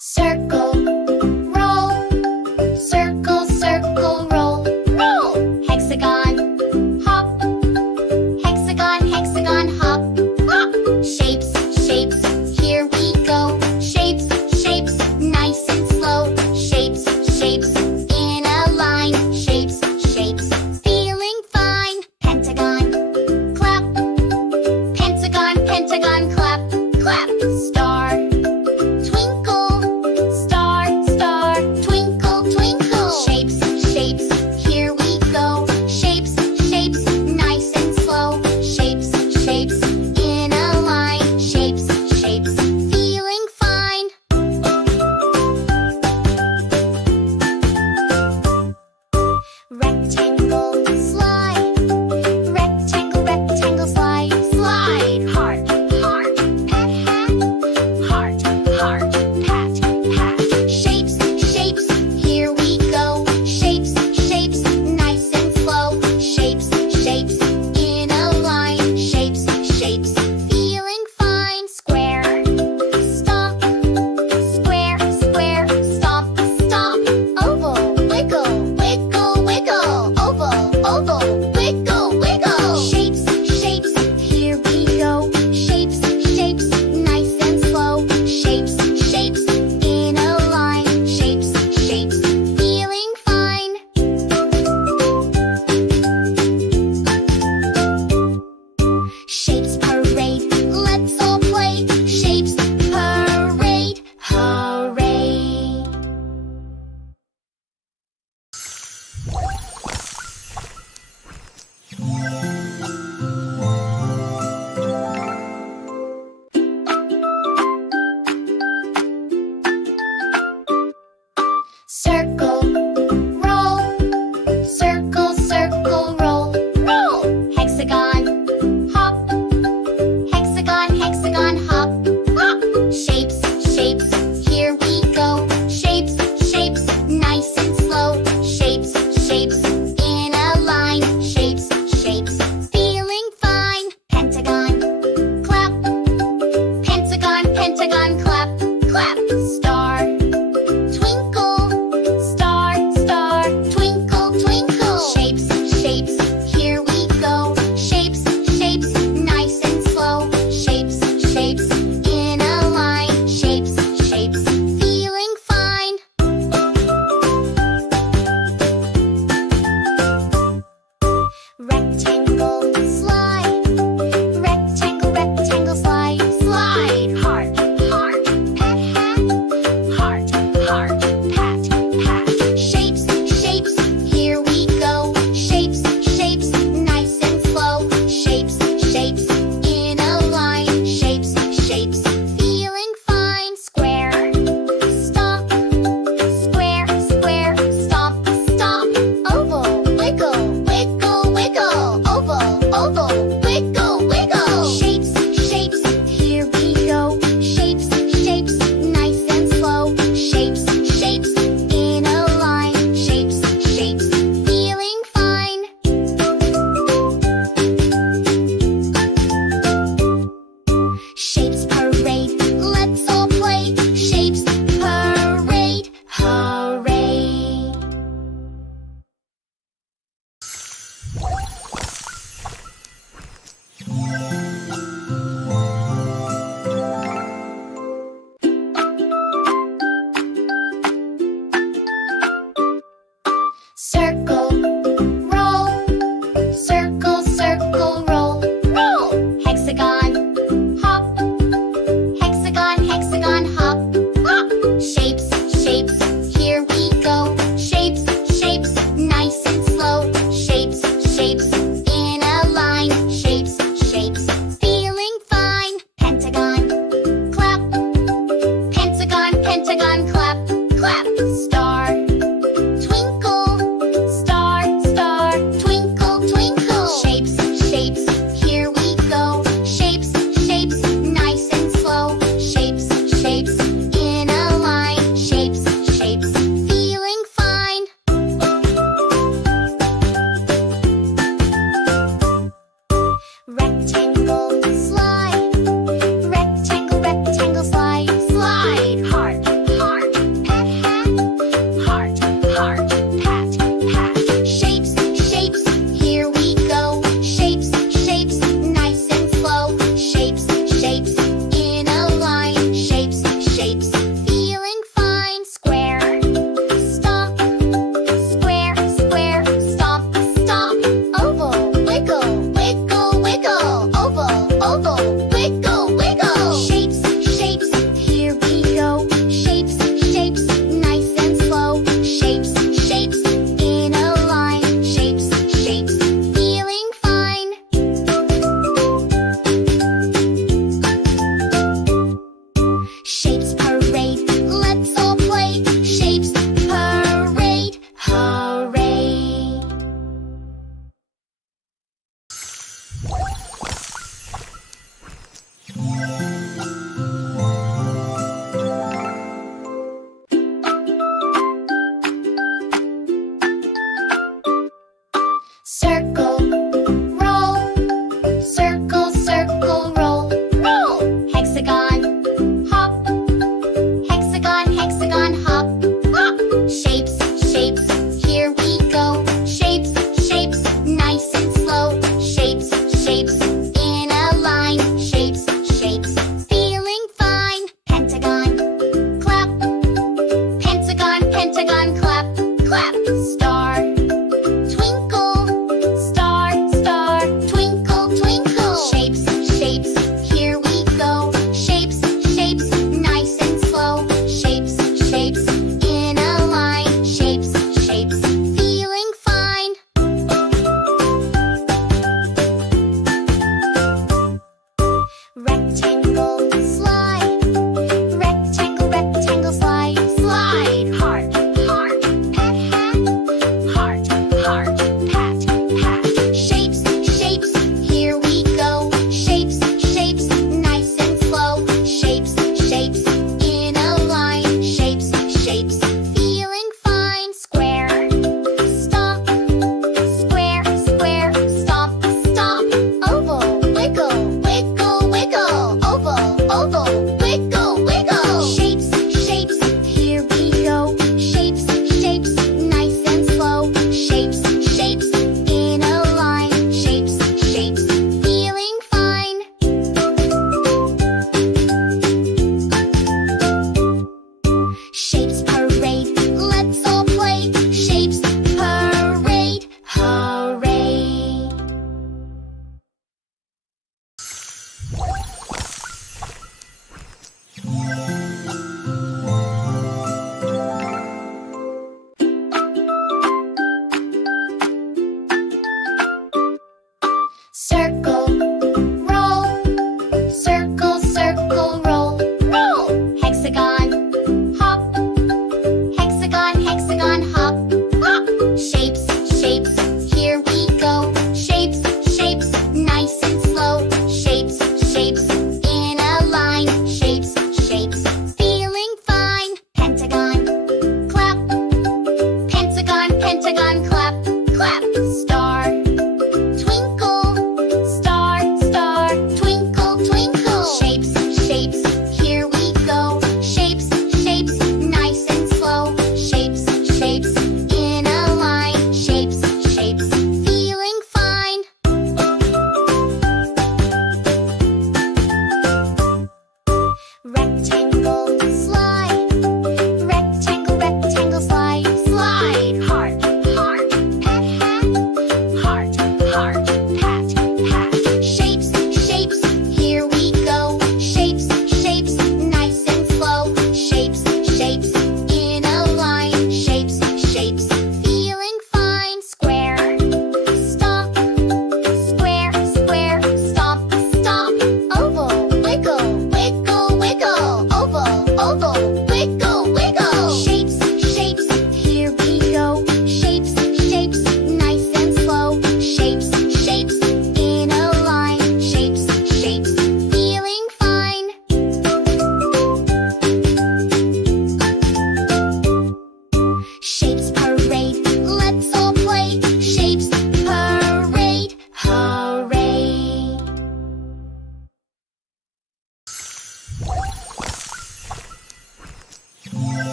Circle, roll. Circle, circle, roll. Roll. Hexagon, hop. Hexagon, hexagon, hop. Hop. Shapes, shapes, here we go. Shapes, shapes, nice and slow. Shapes, shapes, in a line. Shapes, shapes, feeling fine. Pentagon, clap. Pentagon, pentagon, clap. Clap. Star, twinkle. Star.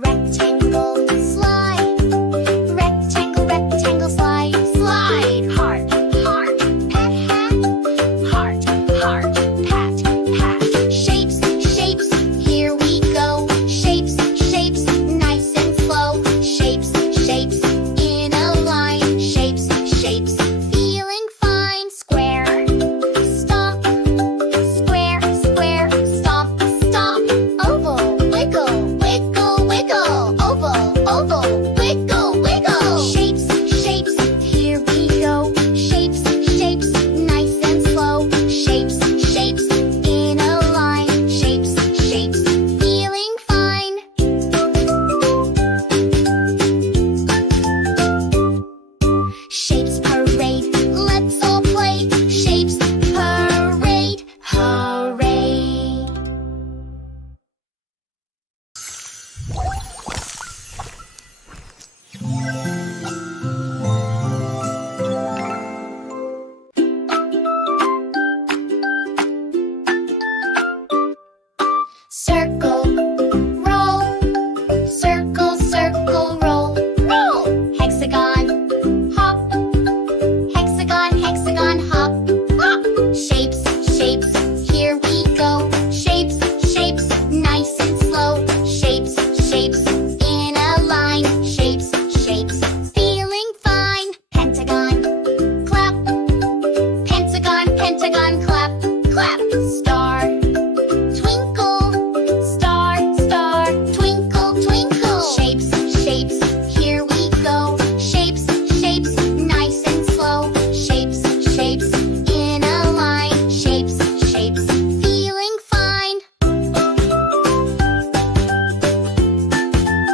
Rectangle, slide. Rectangle, rectangle, slide. Slide. Heart, heart, pat, hat. Heart, heart, pat, pat. Shapes, shapes, here we go. Shapes, shapes, nice and slow. Shapes, shapes, in a line. Shapes, shapes, feeling fine. Square, stomp. Square, square, stomp, stomp. Oval, wiggle, wiggle, wiggle. Oval, oval, wiggle, wiggle. Shapes, shapes, here we go. Shapes, shapes, nice and slow. Shapes, shapes, in a line. Shapes, shapes, feeling fine. Shapes parade, let's all play. Shapes parade, hooray! Circle, roll. Circle, circle, roll. Roll. Hexagon, hop. Hexagon, hexagon, hop. Hop. Shapes, shapes, here we go. Shapes, shapes, nice and slow. Shapes, shapes, in a line. Shapes, shapes, feeling fine. Pentagon, clap. Pentagon, pentagon, clap. Clap. Star, twinkle. Star, star, twinkle, twinkle. Shapes, shapes, here we go. Shapes, shapes, nice and slow. Shapes, shapes, in a line. Shapes, shapes, feeling fine.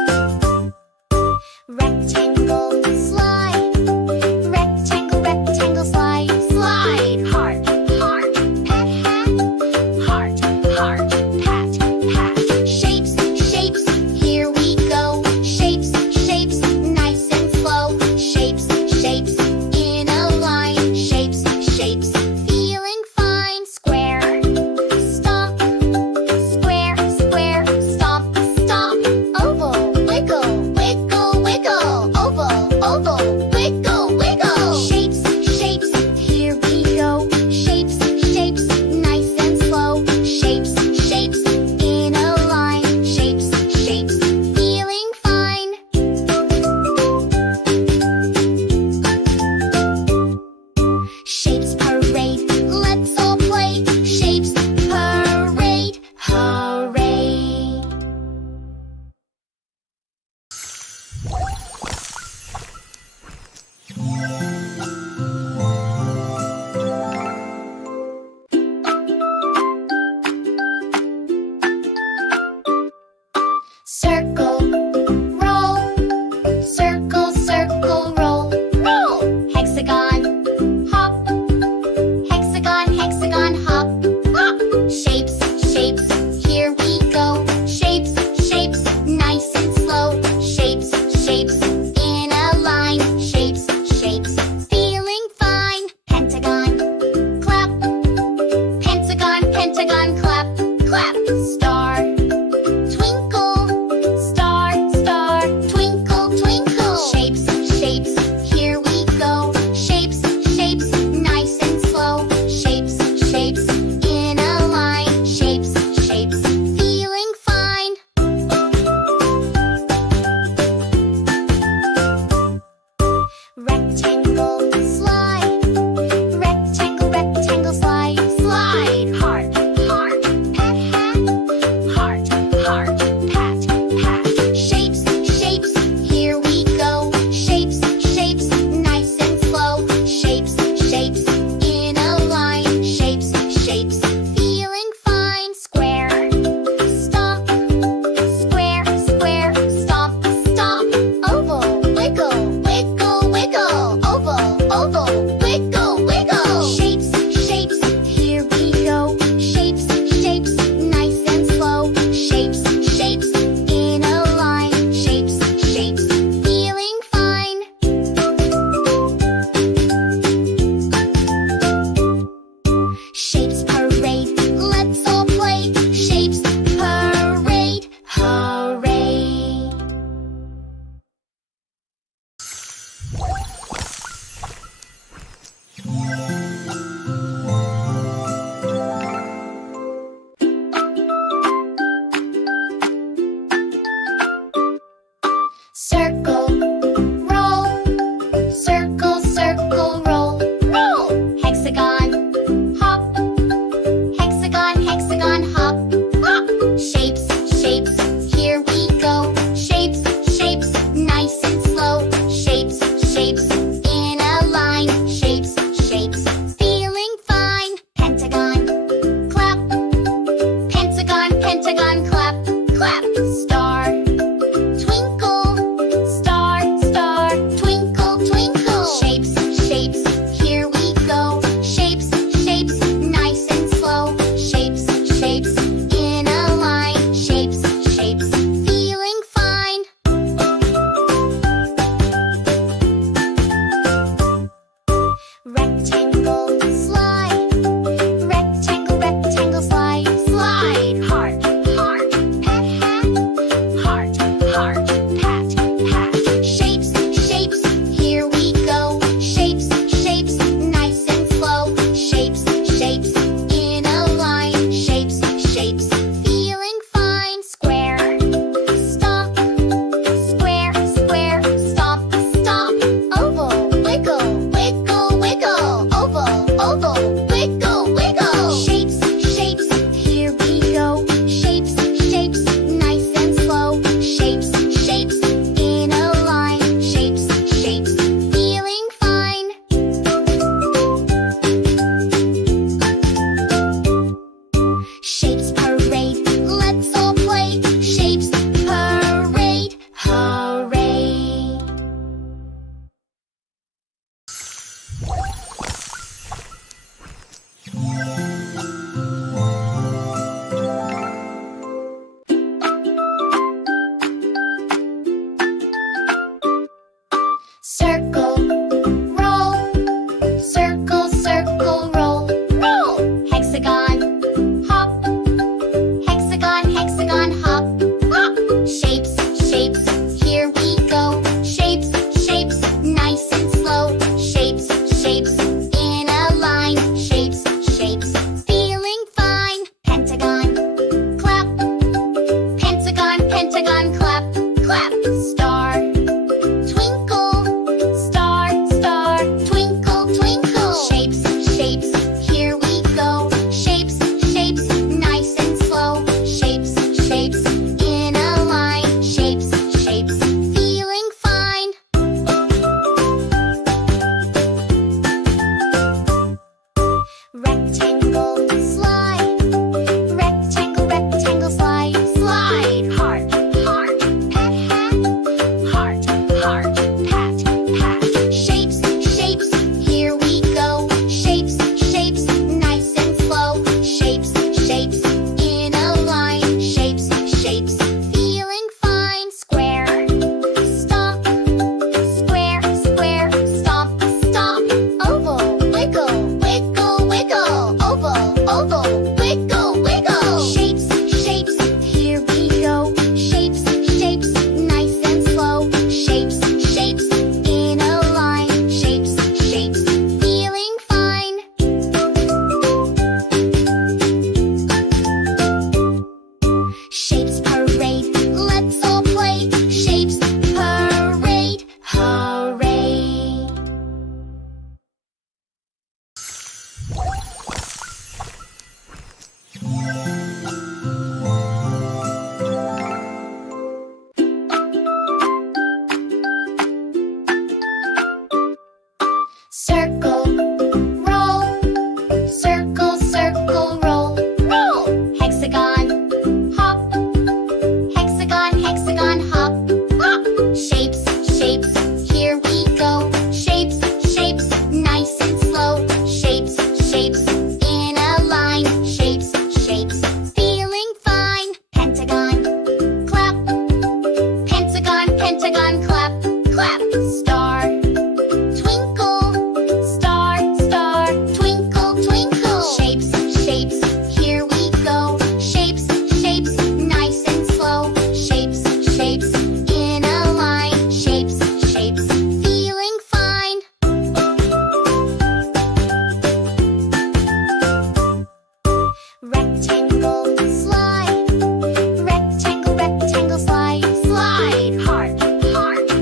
Pentagon, clap, clap. Star, twinkle. Star, star, twinkle, twinkle. Shapes, shapes, here we go. Shapes, shapes, nice and slow. Shapes, shapes, in a line. Shapes, shapes, feeling fine. Rectangle, slide. Rectangle, rectangle, slide. Slide. Heart, heart,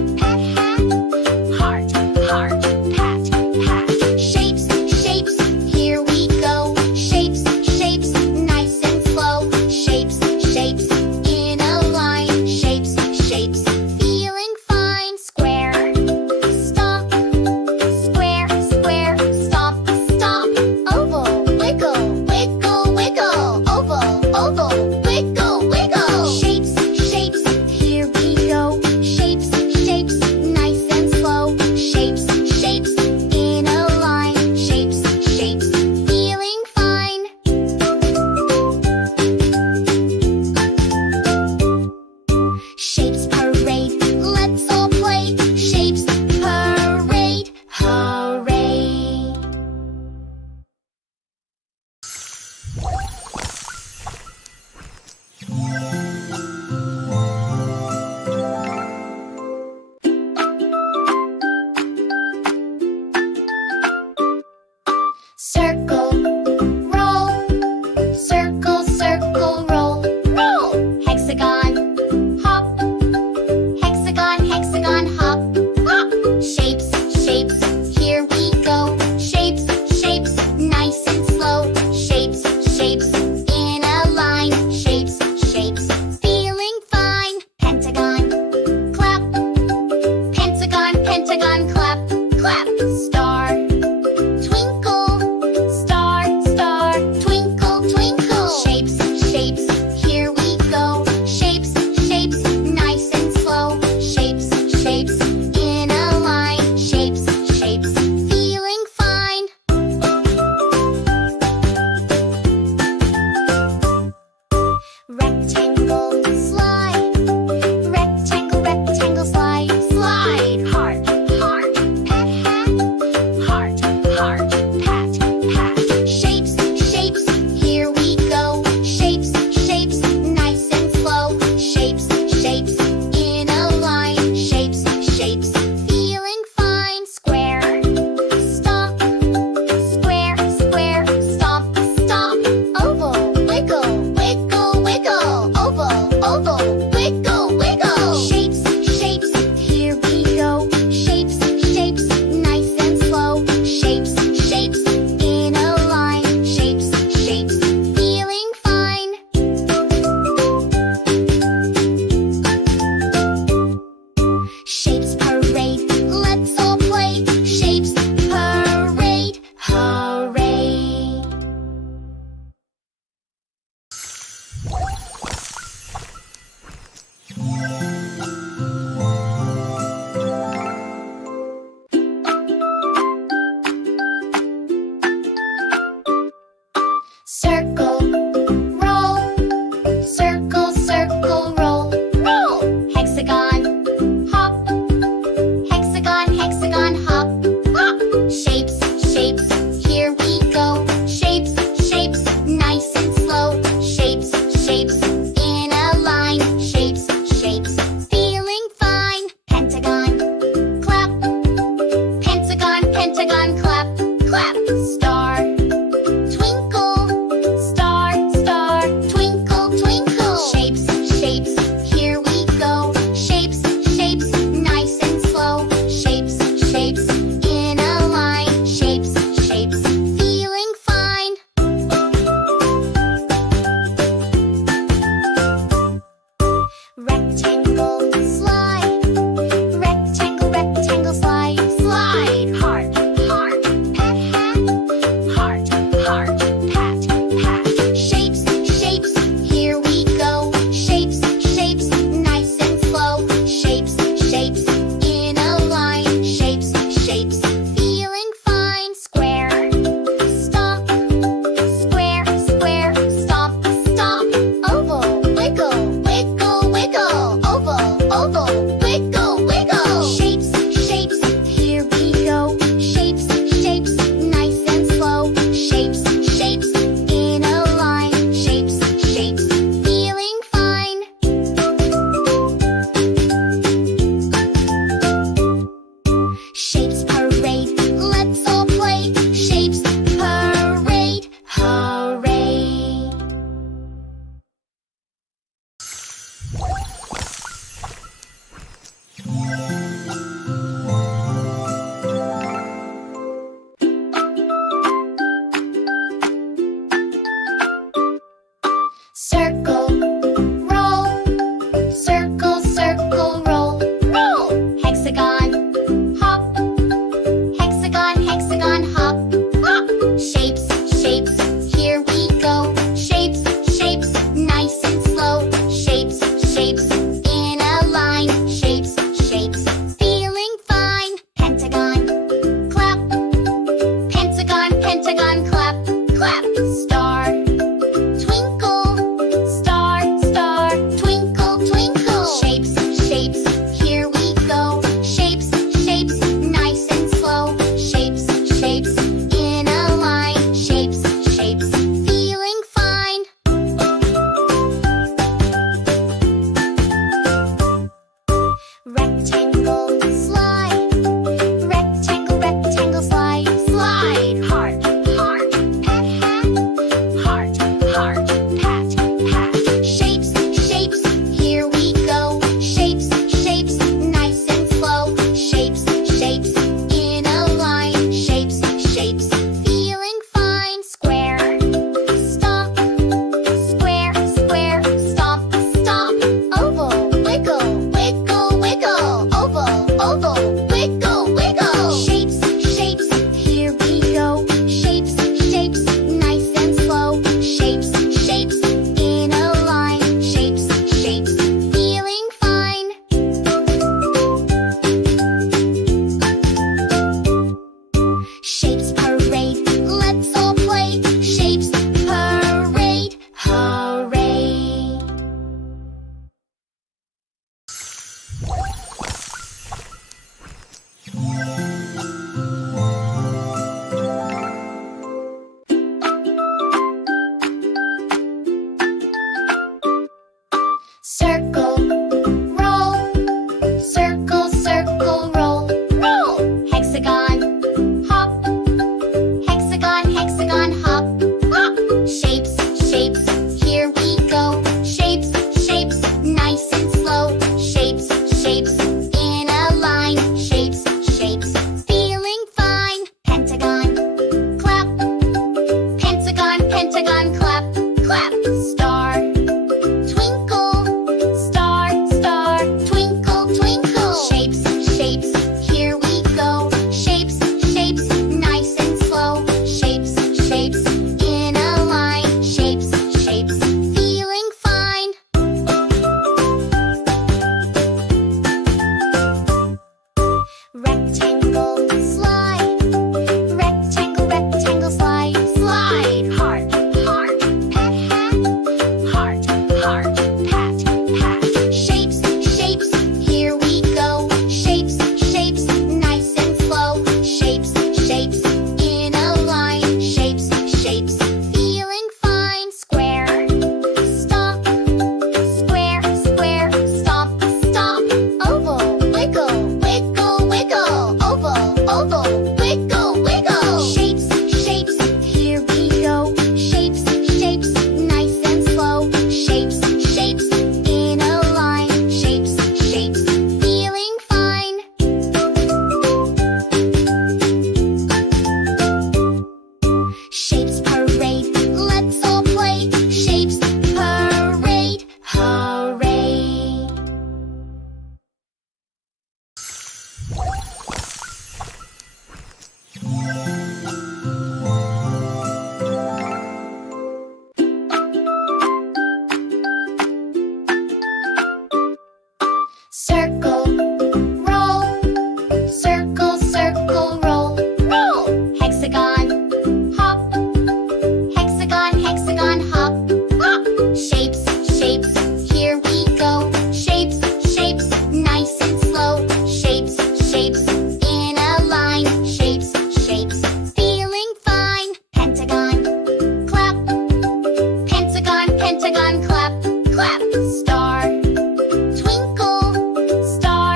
Rectangle, slide. Rectangle, rectangle, slide. Slide. Heart, heart, pat, hat. Heart, heart, pat, pat. Shapes, shapes, here we go. Shapes, shapes, nice and slow. Shapes, shapes, in a line. Shapes, shapes, feeling fine. Square, stomp. Square, square, stomp, stomp. Oval, wiggle, wiggle, wiggle. Oval, oval, wiggle, wiggle. Shapes, shapes, here we go. Shapes, shapes, nice and slow. Shapes, shapes, in a line. Shapes, shapes, feeling fine. Shapes parade, let's all play. Shapes parade, hooray! Circle, roll. Circle, circle, roll. Roll. Hexagon, hop. Hexagon, hexagon, hop. Hop. Shapes, shapes, here we go. Shapes, shapes, nice and slow. Shapes, shapes, in a line. Shapes, shapes, feeling fine. Pentagon, clap. Pentagon, pentagon, clap. Clap. Star, twinkle. Star, star, twinkle, twinkle. Shapes, shapes, here we go. Shapes, shapes, nice and slow. Shapes, shapes, in a line. Shapes, shapes, feeling fine. Rectangle, slide. Rectangle, rectangle, slide. Slide. Heart, heart, pat, hat. Heart, heart, pat, pat. Shapes, shapes, here we go. Shapes, shapes, nice and slow. Shapes, shapes, in a line. Shapes, shapes, feeling fine. Square, stomp. Square, square, stomp, stomp. Oval, wiggle, wiggle, wiggle. Oval, oval, wiggle, wiggle. Shapes, shapes, here we go. Shapes, shapes, nice and slow. Shapes, shapes, in a line. Shapes, shapes, feeling fine. Shapes parade, let's all play. Shapes parade, hooray! Circle, roll. Circle, circle, roll. Roll. Hexagon, hop. Hexagon, hexagon, hop. Hop. Shapes, shapes, here we go. Shapes, shapes, nice and slow. Shapes, shapes, in a line. Shapes, shapes, feeling fine. Pentagon, clap. Pentagon, pentagon, clap. Clap. Star, twinkle. Star,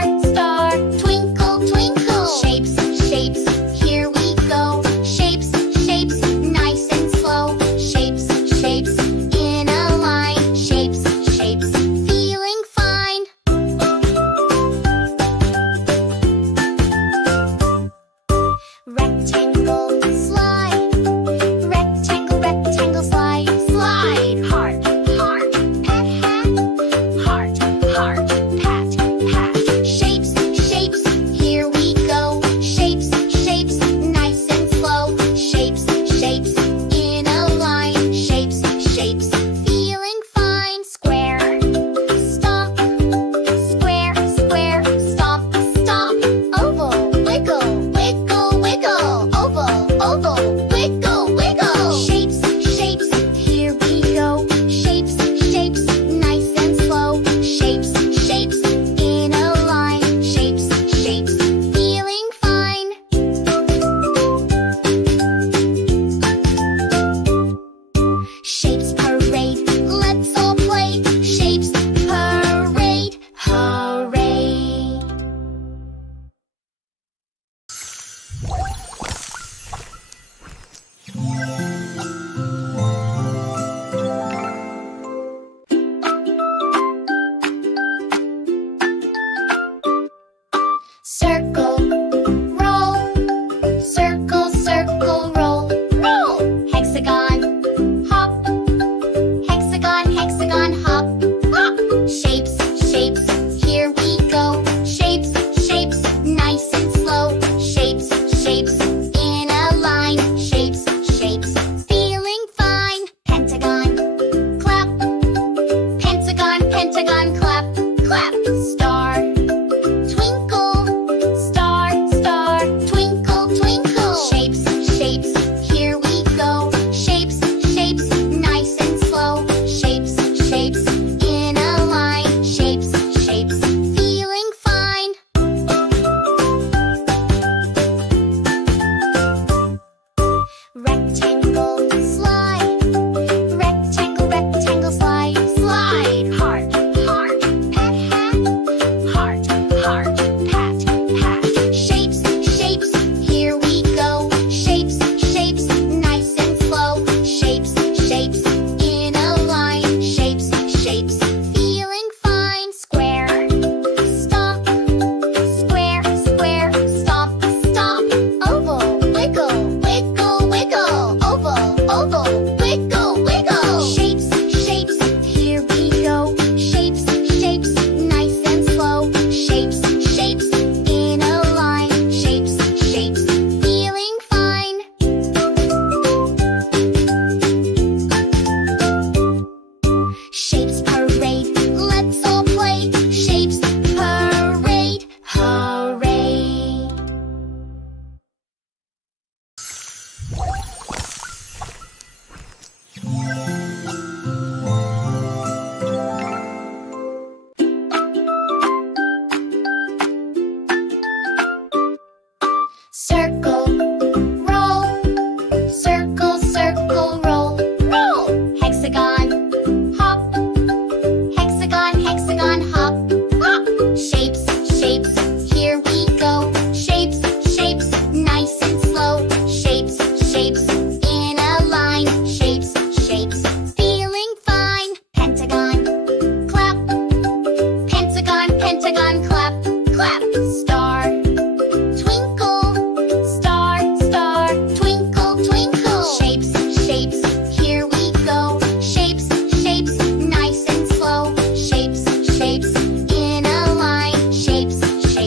Circle, roll, circle, circle, roll, roll. Hexagon, hop, hexagon, hexagon, hop, hop. Shapes, shapes, here we go. Shapes, shapes, nice and slow. Shapes, shapes, in a line. Shapes, shapes, feeling fine. Pentagon, clap, pentagon, pentagon, clap, clap. Star, twinkle, star, star, twinkle, twinkle. Shapes, shapes, here we go. Shapes, shapes, nice and slow. Shapes, shapes, in a line. Shapes, shapes, feeling fine. Rectangle, slide. Rectangle, rectangle, slide. Slide. Heart, heart, pat, hat. Heart, heart, pat, pat. Shapes, shapes, here we go. Shapes, shapes, nice and slow. Shapes, shapes, in a line. Shapes, shapes, feeling fine. Square, stomp, square, square, stomp, stomp. Oval, wiggle, wiggle, wiggle. Oval, oval, wiggle, wiggle. Shapes, shapes, here we go. Shapes, shapes, nice and slow. Shapes, shapes, in a line. Shapes, shapes, feeling fine. Shapes parade, let's all play. Shapes parade, hooray. Circle, roll, circle, circle, roll, roll. Hexagon, hop, hexagon, hexagon, hop, hop. Shapes, shapes, here we go. Shapes, shapes, nice and slow. Shapes, shapes, in a line. Shapes, shapes, feeling fine. Pentagon, clap, pentagon, pentagon, clap, clap. Star, twinkle, star, star, twinkle, twinkle. Shapes, shapes, here we go. Shapes, shapes, nice and slow. Shapes, shapes, in a line. Shapes, shapes,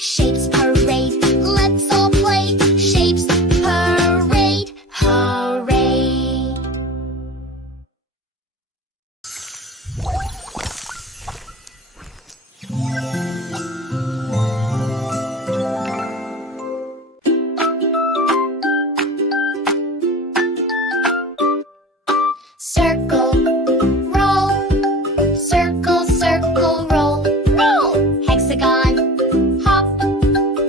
Shapes parade, let's all play. Shapes parade, hooray! Circle, roll, circle, circle, roll, roll. Hexagon, hop,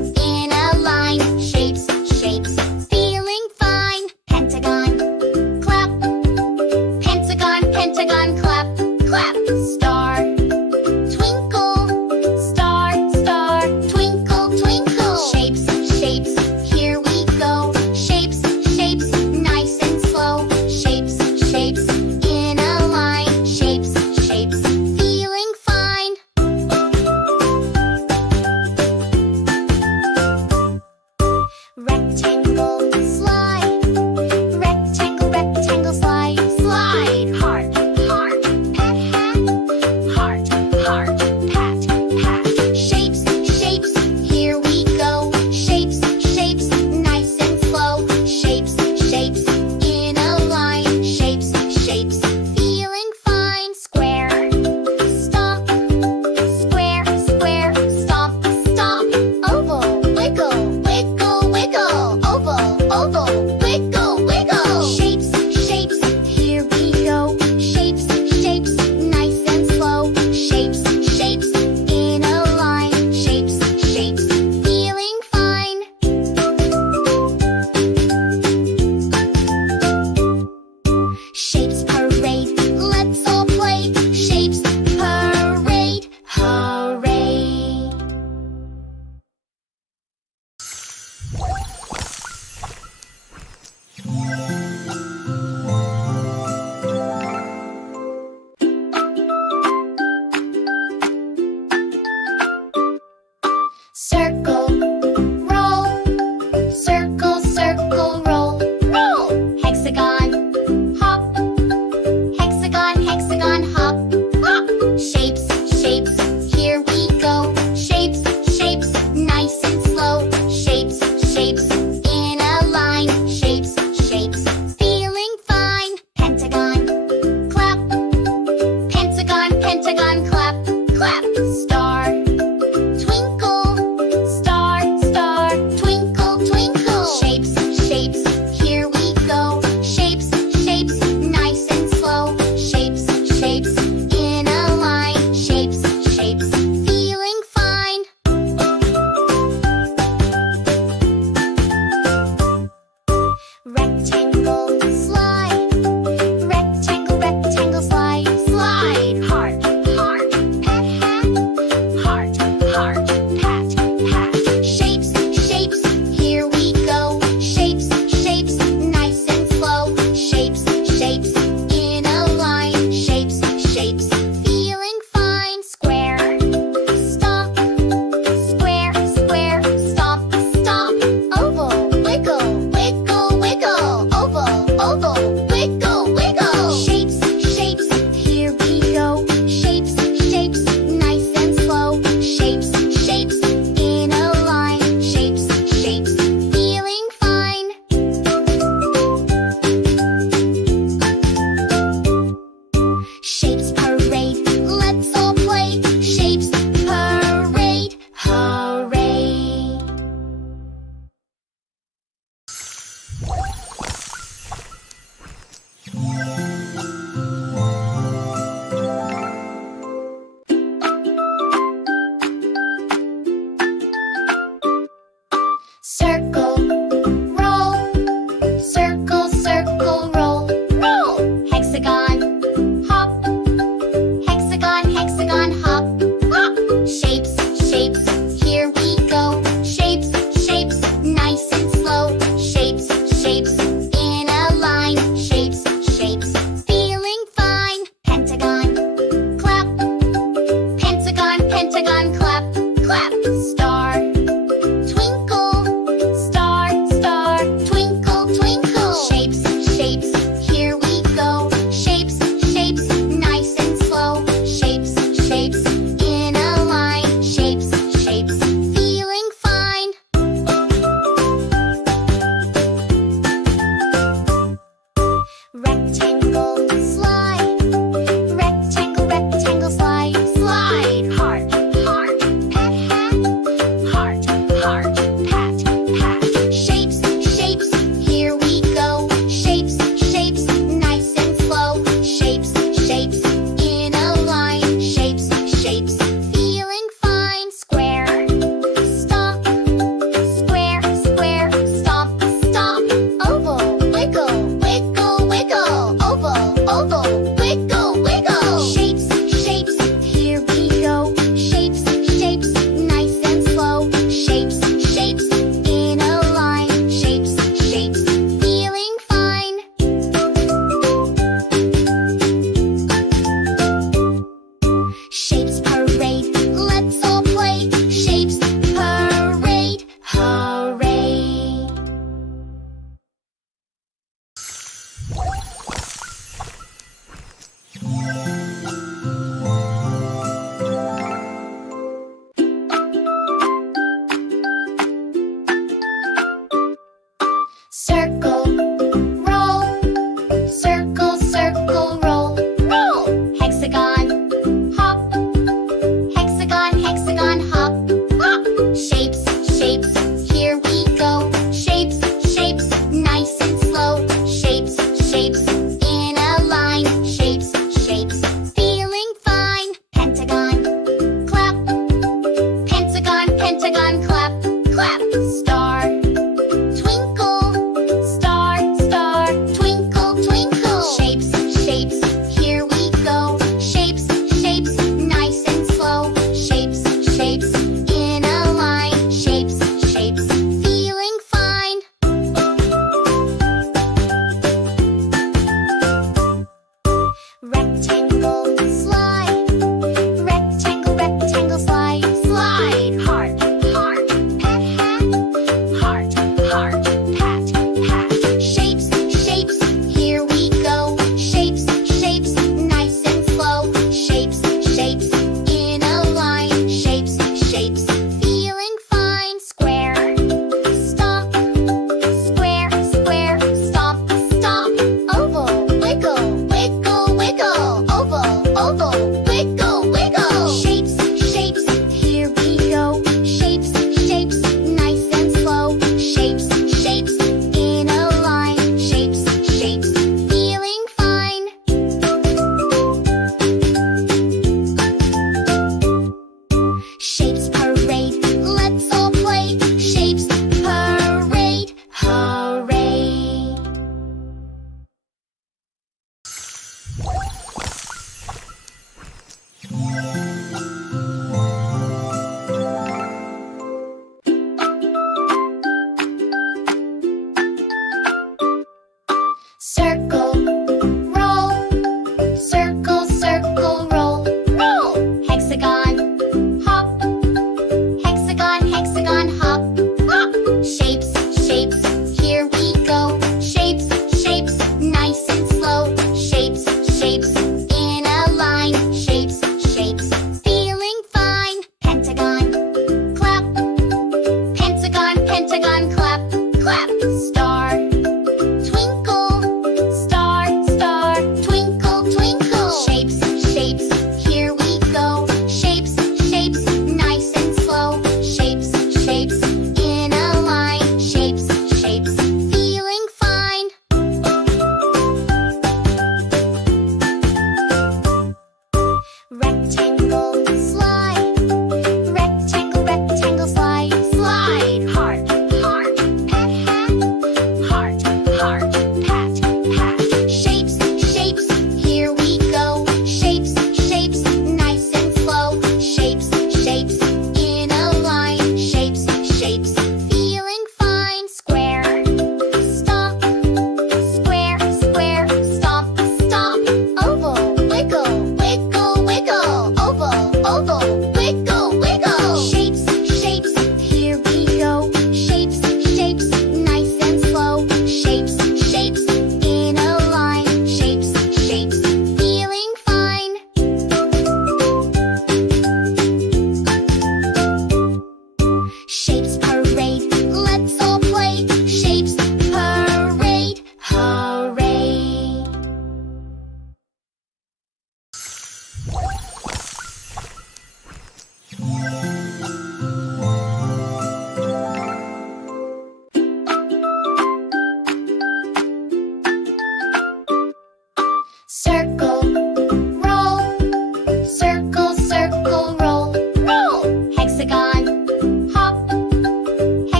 Shapes parade, let's all play. Shapes parade, hooray! Circle, roll, circle, circle, roll, roll. Hexagon, hop,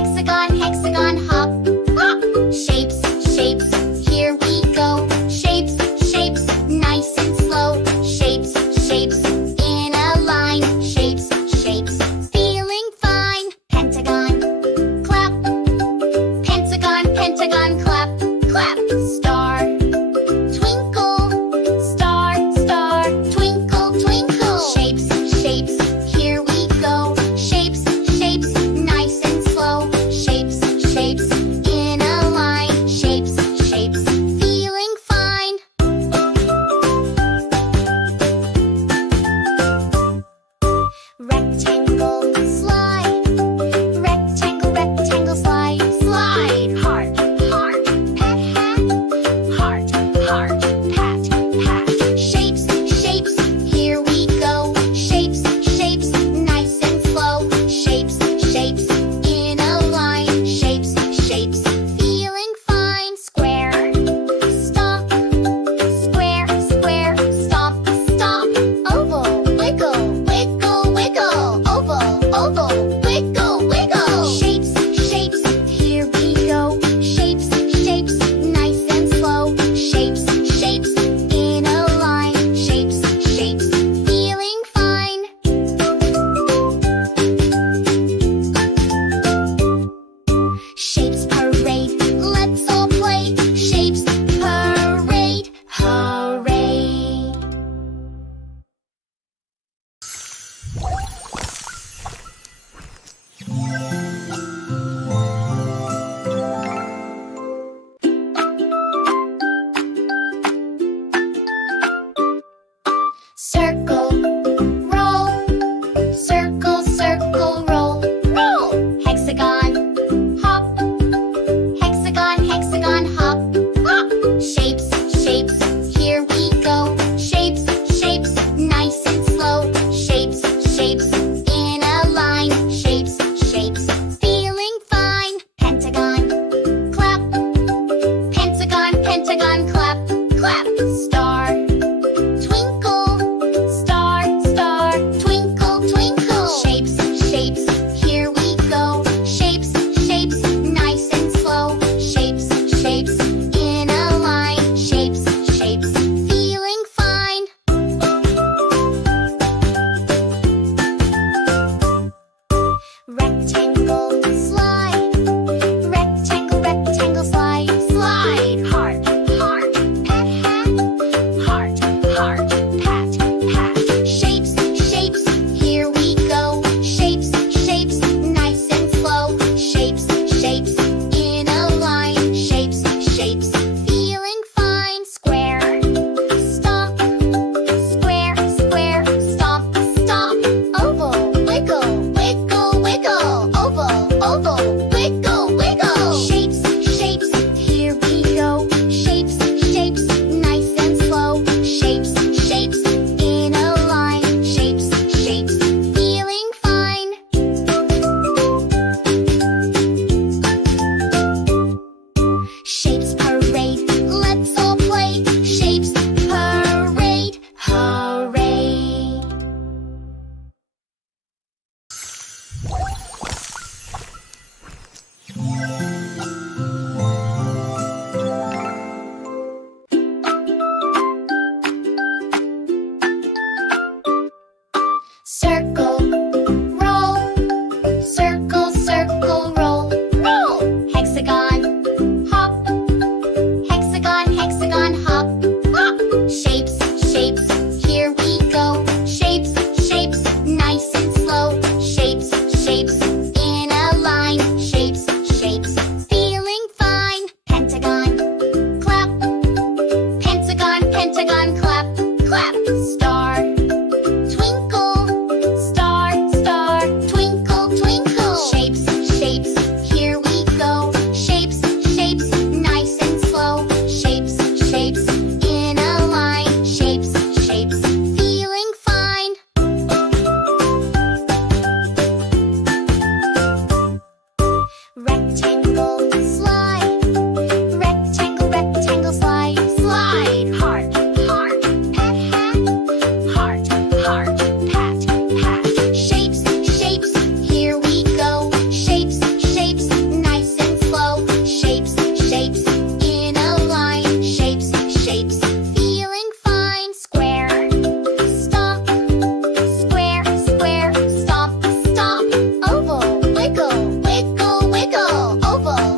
Rectangle, slide. Rectangle, rectangle, slide. Slide. Heart, heart, pat, hat. Heart, heart, pat, pat. Shapes, shapes, here we go. Shapes, shapes, nice and slow. Shapes, shapes, in a line. Shapes, shapes, feeling fine. Square, stomp. Square, square, stomp, stomp. Oval, wiggle, wiggle, wiggle. Oval,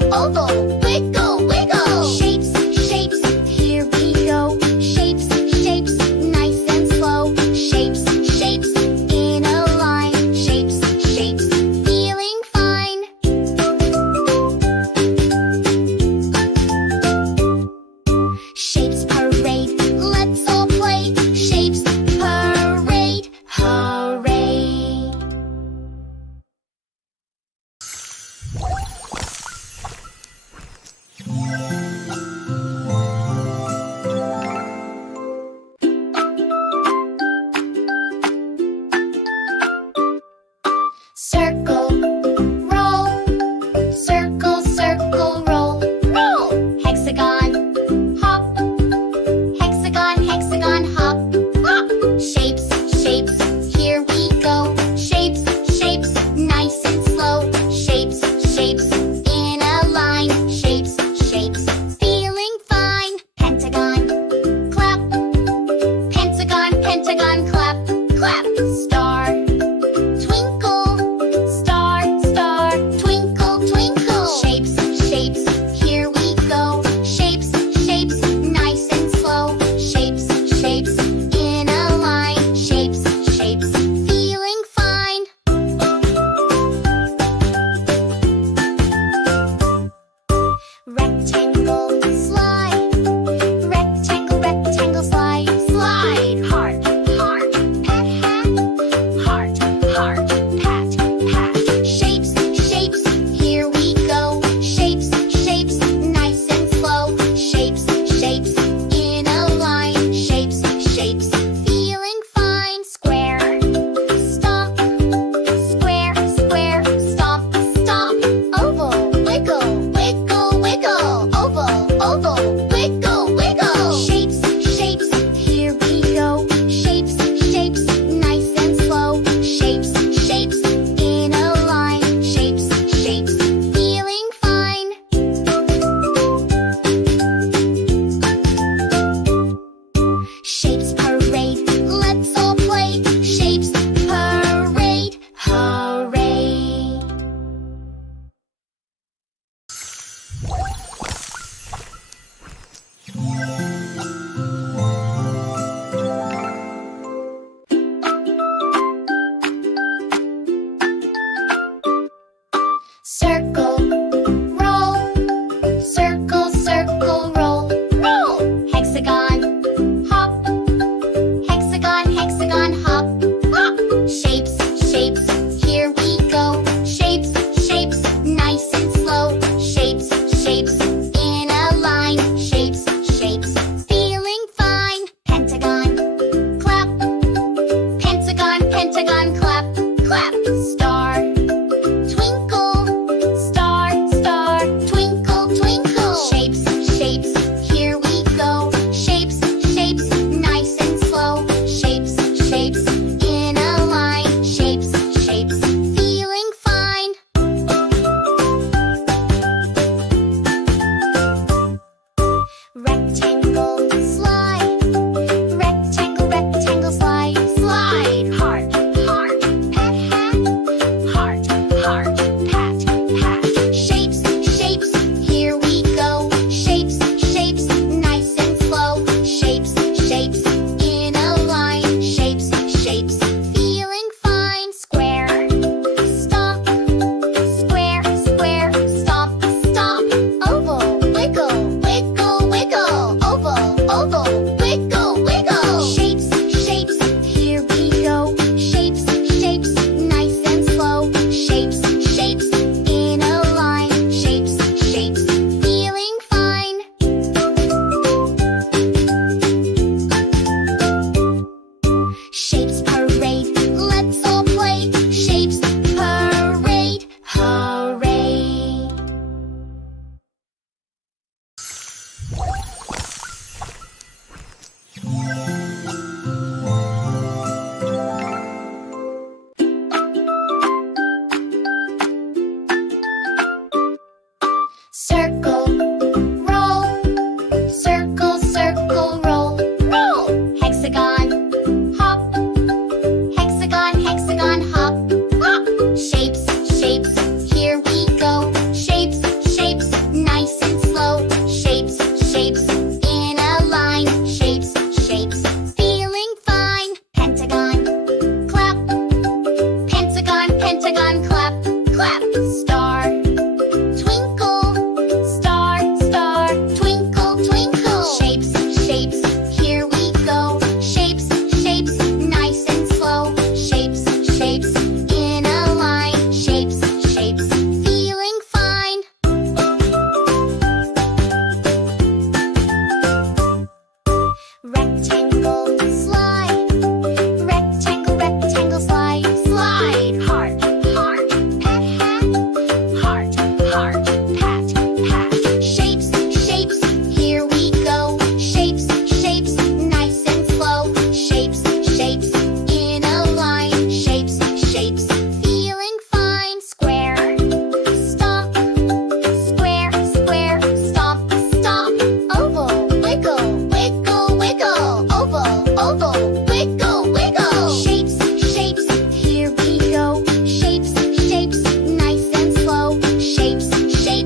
heart, pat, pat. Shapes, shapes, here we go. Shapes, shapes, nice and slow. Shapes, shapes, in a line. Shapes, shapes, feeling fine. Square, stomp, square, square, stomp, stomp. Oval, wiggle, wiggle, wiggle. Oval, oval, wiggle, wiggle. Shapes, shapes, here we go. Shapes, shapes, nice and slow. Shapes, shapes.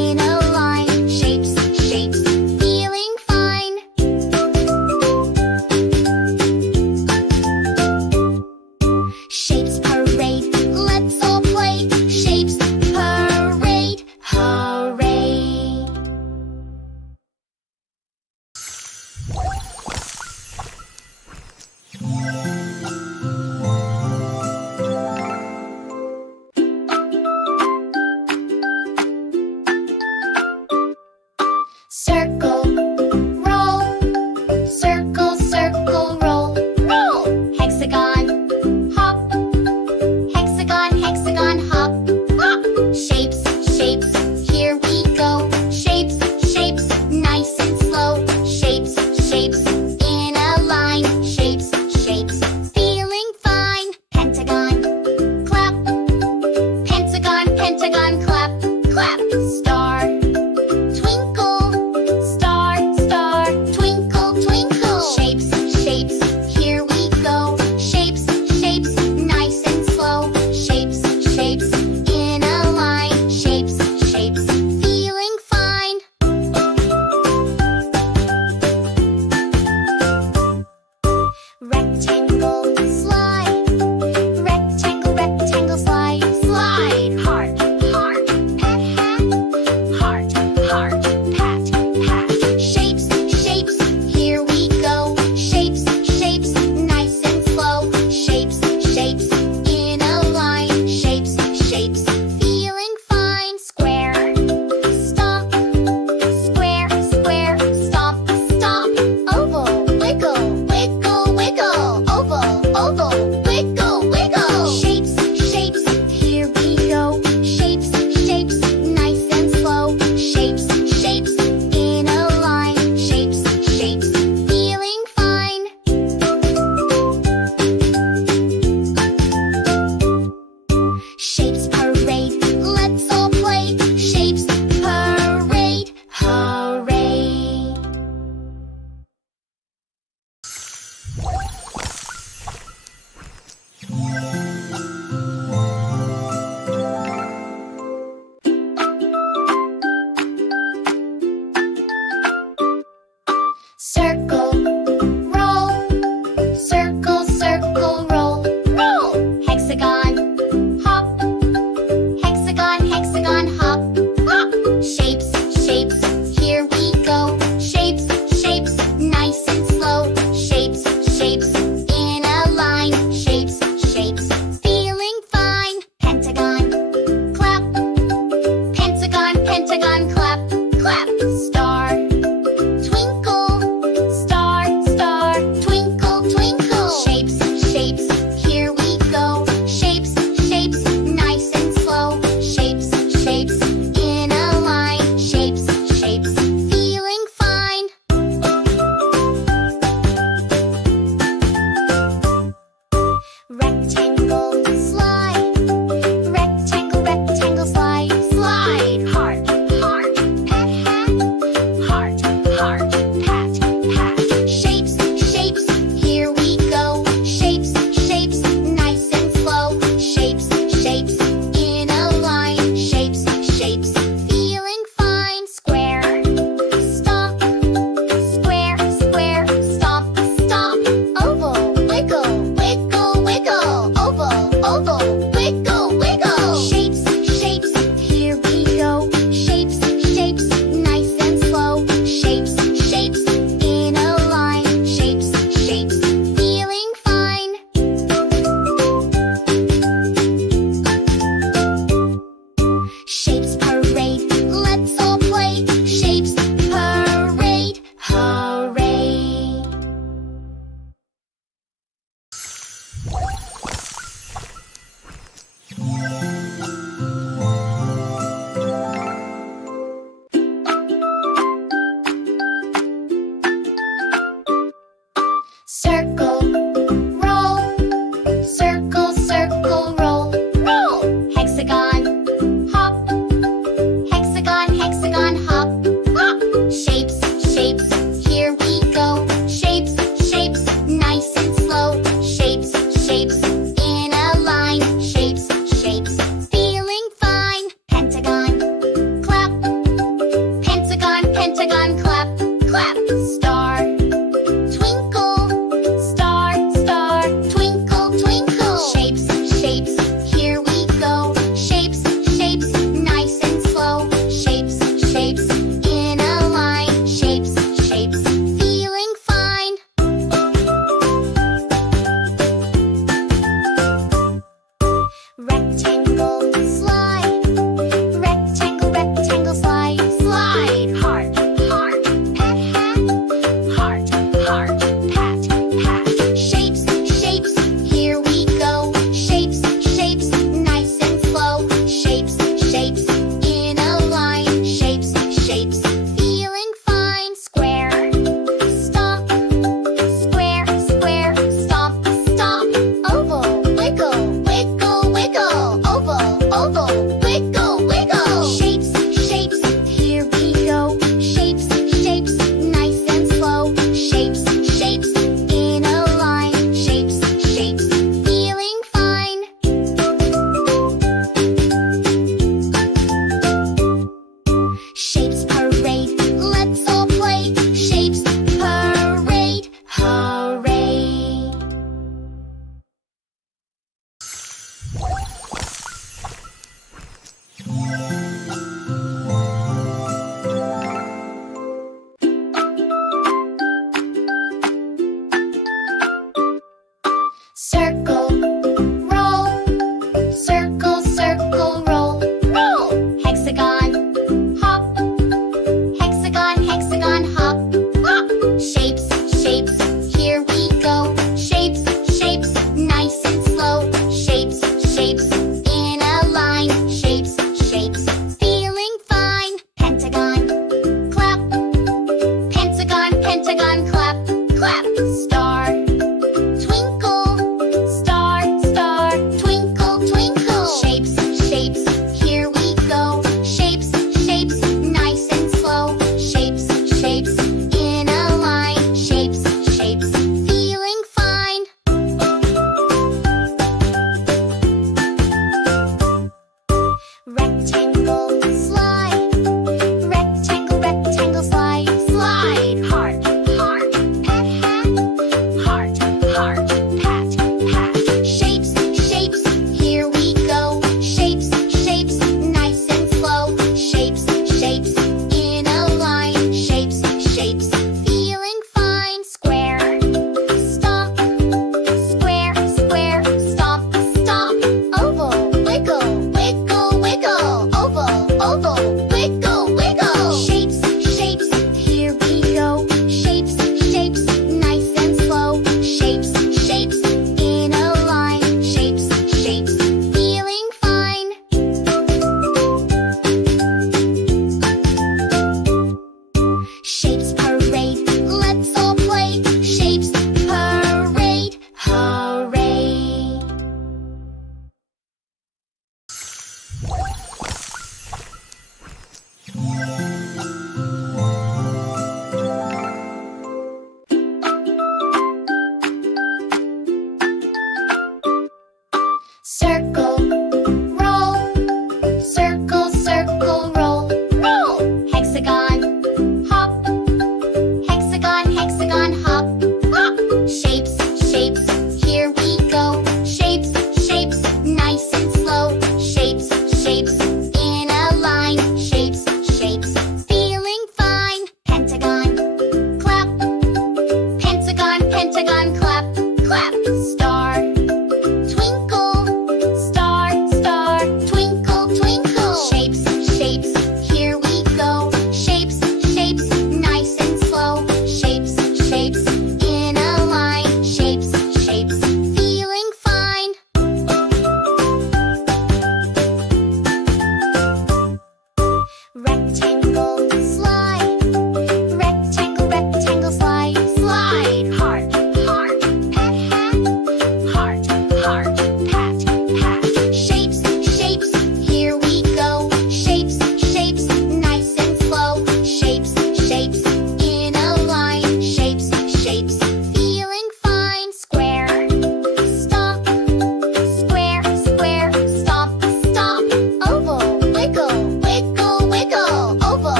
Rectangle, slide. Rectangle, rectangle, slide. Slide. Heart, heart, pet hat. Heart, heart, pat, pat. Shapes, shapes, here we go. Shapes, shapes, nice and slow. Shapes, shapes, in a line. Shapes, shapes, feeling fine. Square, stomp. Square, square, stomp, stomp. Oval, wiggle, wiggle, wiggle. Oval,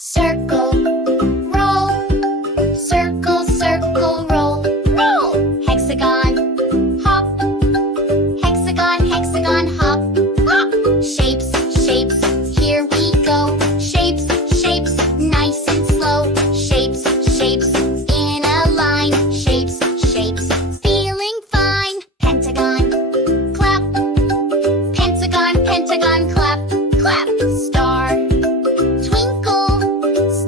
Circle, roll. Circle, circle, roll. Roll. Hexagon, hop. Hexagon, hexagon, hop. Hop. Shapes, shapes, here we go. Shapes, shapes, nice and slow. Shapes, shapes, in a line. Shapes, shapes, feeling fine. Pentagon, clap. Pentagon, pentagon, clap. Clap. Star, twinkle.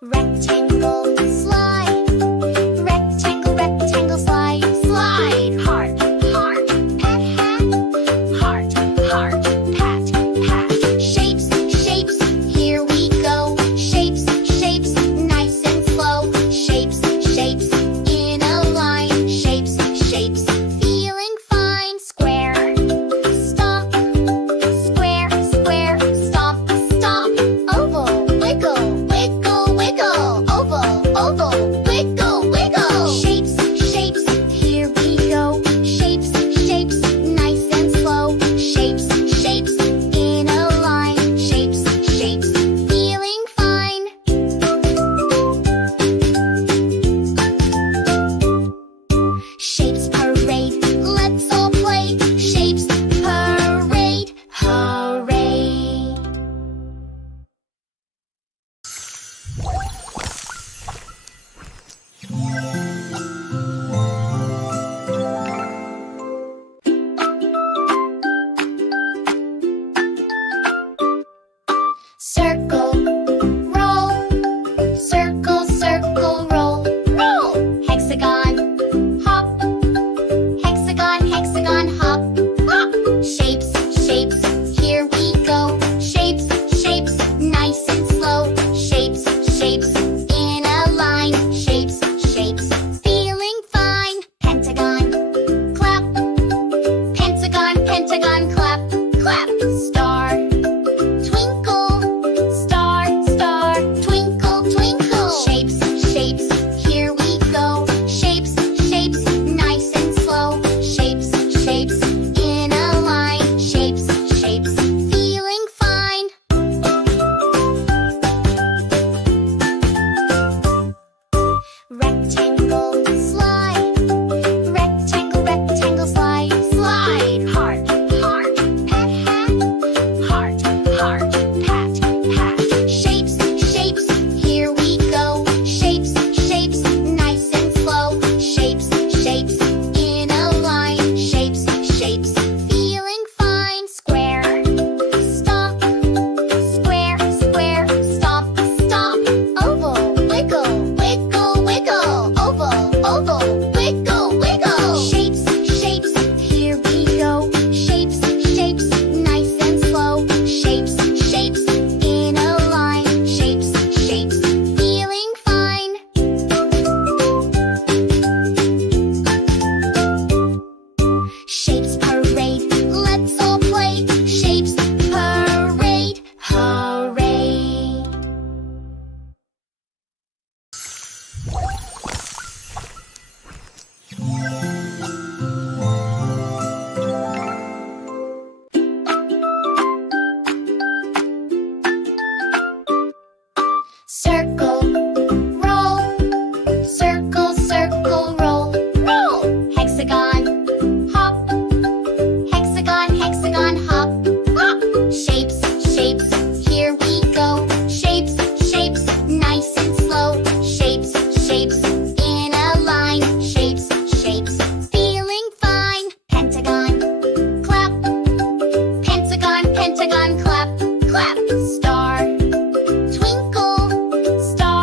Rectangle, slide. Rectangle, rectangle, slide. Slide. Heart, heart, pat, hat. Heart, heart, pat, pat. Shapes, shapes, here we go. Shapes, shapes, nice and slow. Shapes, shapes, in a line. Shapes, shapes, feeling fine. Square, stomp. Square, square, stomp, stomp. Oval, wiggle, wiggle, wiggle. Oval, oval, wiggle, wiggle. Shapes, shapes, here we go. Shapes, shapes, nice and slow. Shapes, shapes, in a line. Shapes, shapes, feeling fine. Shapes parade, let's all play. Shapes parade, hooray! Circle, roll. Circle, circle, roll. Roll. Hexagon, hop. Hexagon, hexagon, hop. Hop. Shapes, shapes, here we go. Shapes, shapes, nice and slow. Shapes, shapes, in a line. Shapes, shapes, feeling fine. Pentagon, clap. Pentagon, pentagon, clap. Clap. Star, twinkle. Star, star, twinkle, twinkle. Shapes, shapes, here we go. Shapes, shapes, nice and slow. Shapes, shapes, in a line. Shapes, shapes, feeling fine. Rectangle, slide. Rectangle, rectangle, slide. Slide. Heart, heart, pat, hat. Heart, heart, pat, pat. Shapes, shapes, here we go. Shapes, shapes, nice and slow. Shapes, shapes, in a line. Shapes, shapes, feeling fine. Square, stomp. Square, square, stomp, stomp. Oval, wiggle, wiggle, wiggle. Oval, oval, wiggle, wiggle. Shapes, shapes, here we go. Shapes, shapes, nice and slow. Shapes, shapes, in a line. Shapes, shapes, feeling fine. Shapes parade, let's all play. Shapes parade, hooray! Circle, roll. Circle, circle, roll. Roll. Hexagon, hop. Hexagon, hexagon, hop. Hop. Shapes, shapes, here we go. Shapes, shapes, nice and slow. Shapes, shapes, in a line. Shapes, shapes, feeling fine. Pentagon, clap. Pentagon, pentagon, clap. Clap. Star, twinkle. Star,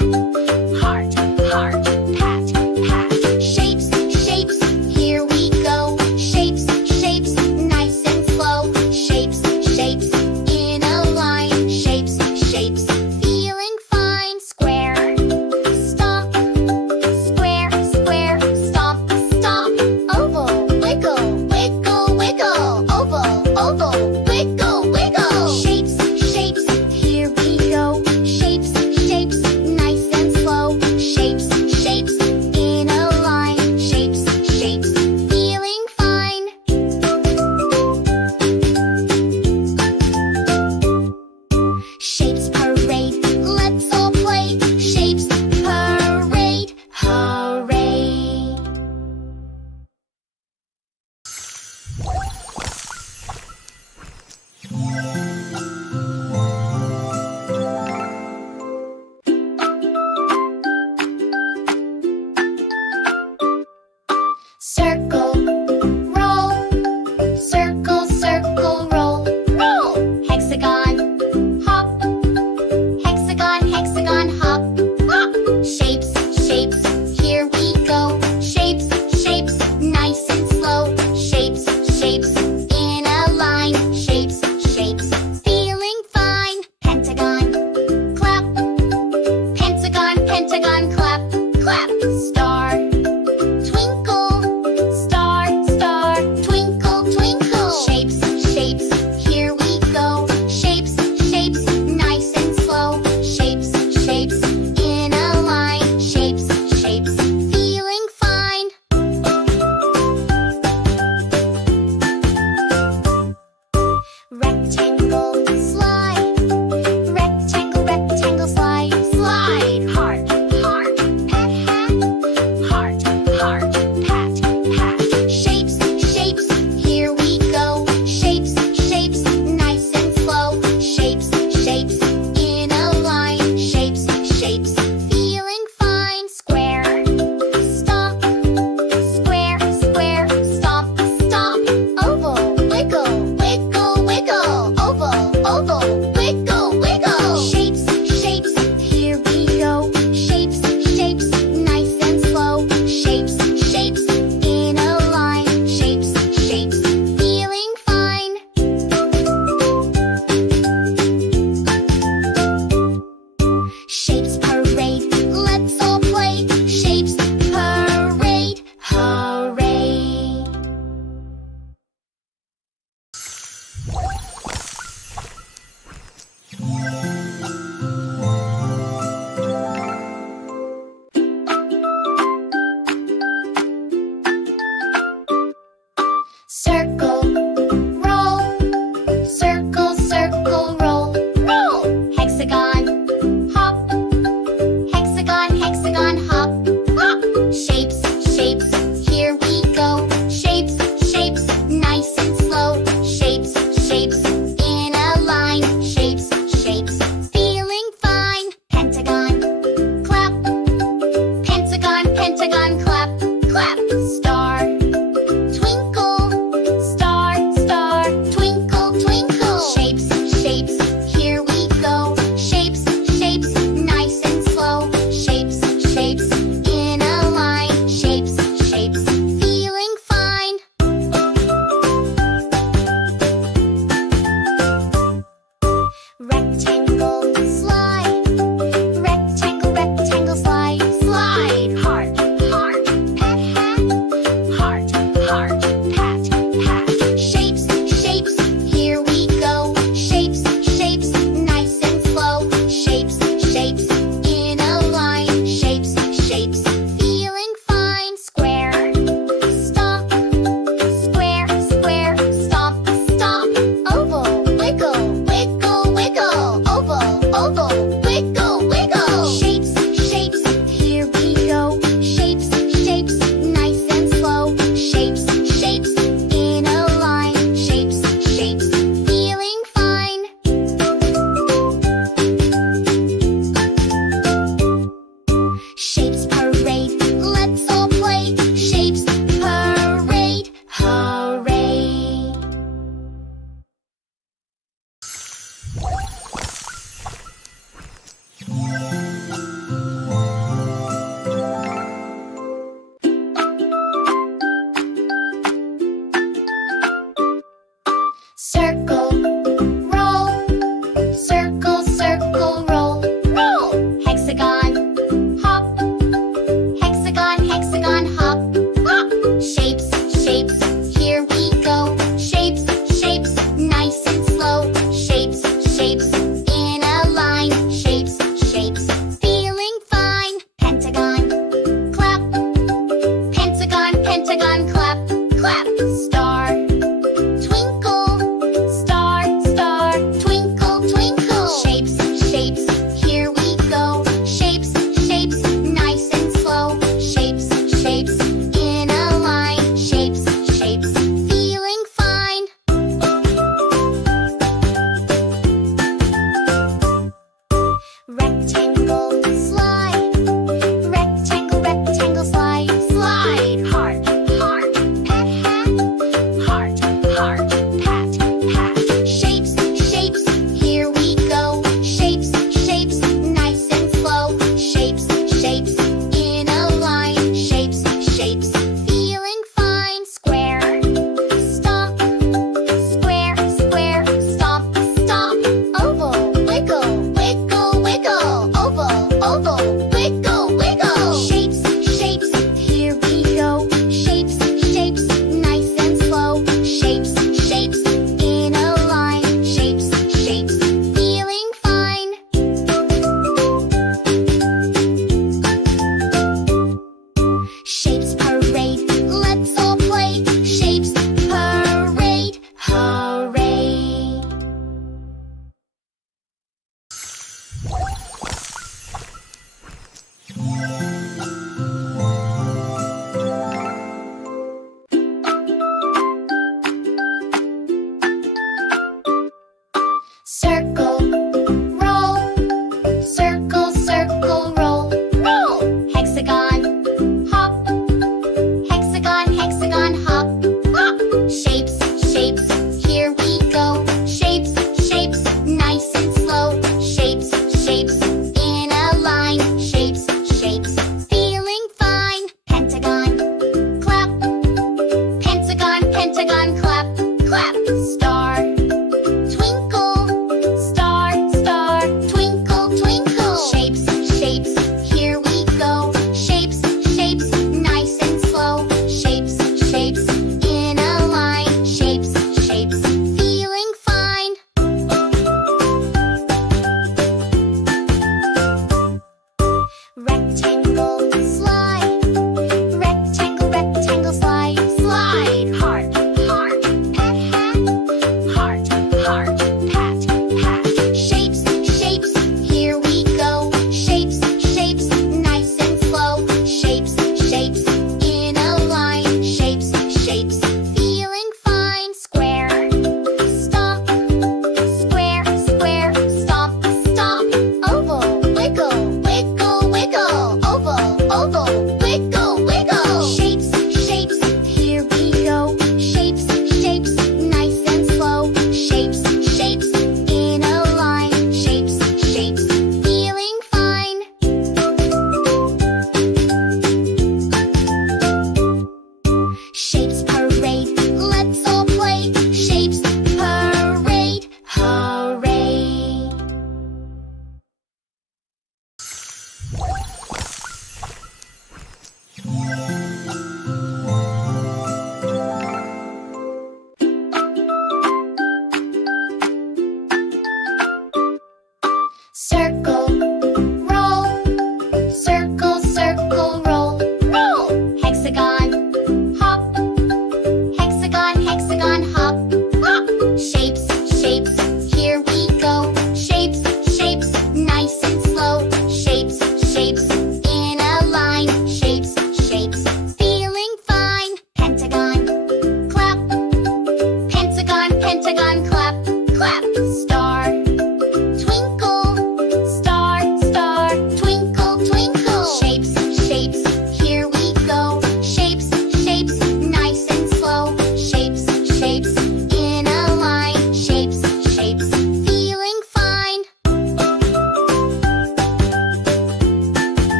Rectangle, slide. Rectangle, rectangle, slide. Slide. Heart, heart, pat, hat. Heart, heart, pat, pat. Shapes, shapes, here we go. Shapes, shapes, nice and slow. Shapes, shapes, in a line. Shapes, shapes, feeling fine. Square, stomp. Square, square, stomp, stomp. Oval, wiggle, wiggle, wiggle. Oval, oval, wiggle, wiggle. Shapes, shapes, here we go. Shapes, shapes, nice and slow. Shapes, shapes, in a line. Shapes, shapes, feeling fine. Shapes parade, let's all play. Shapes parade, hooray! Circle, roll. Circle, circle, roll. Roll. Hexagon, hop. Hexagon, hexagon, hop. Hop. Shapes, shapes, here we go. Shapes, shapes, nice and slow. Shapes, shapes, in a line. Shapes, shapes, feeling fine. Pentagon, clap. Pentagon, pentagon, clap. Clap. Star, twinkle. Star, star, twinkle, twinkle. Shapes, shapes, here we go. Shapes, shapes, nice and slow. Shapes, shapes, in a line. Shapes, shapes, feeling fine. Rectangle, slide. Rectangle, rectangle, slide. Slide. Heart, heart, pat, hat. Heart, heart, pat, pat. Shapes, shapes, here we go. Shapes, shapes, nice and slow. Shapes, shapes, in a line. Shapes, shapes, feeling fine. Square, stomp. Square, square, stomp, stomp. Oval, wiggle, wiggle, wiggle. Oval, oval, wiggle, wiggle. Shapes, shapes, here we go. Shapes, shapes, nice and slow. Shapes, shapes, in a line. Shapes, shapes, feeling fine. Shapes parade, let's all play. Shapes parade, hooray! Circle, roll. Circle, circle, roll. Roll. Hexagon, hop. Hexagon, hexagon, hop. Hop. Shapes, shapes, here we go. Shapes, shapes, nice and slow. Shapes, shapes, in a line. Shapes, shapes, feeling fine. Pentagon, clap. Pentagon, pentagon, clap. Clap. Star, twinkle. Star, star, twinkle, twinkle. Shapes, shapes, here we go. Shapes, shapes, nice and slow. Shapes, shapes, in a line. Shapes, shapes, feeling fine.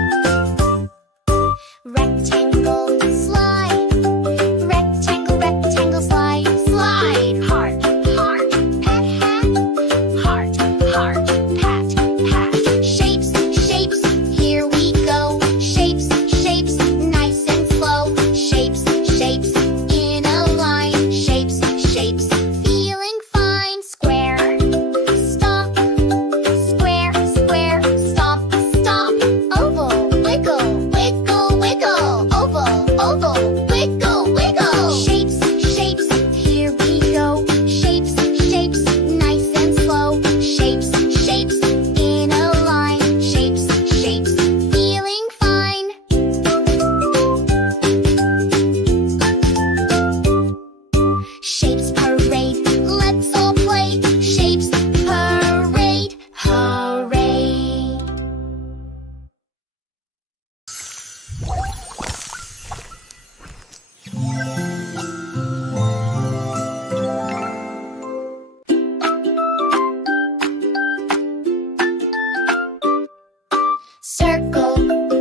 circle.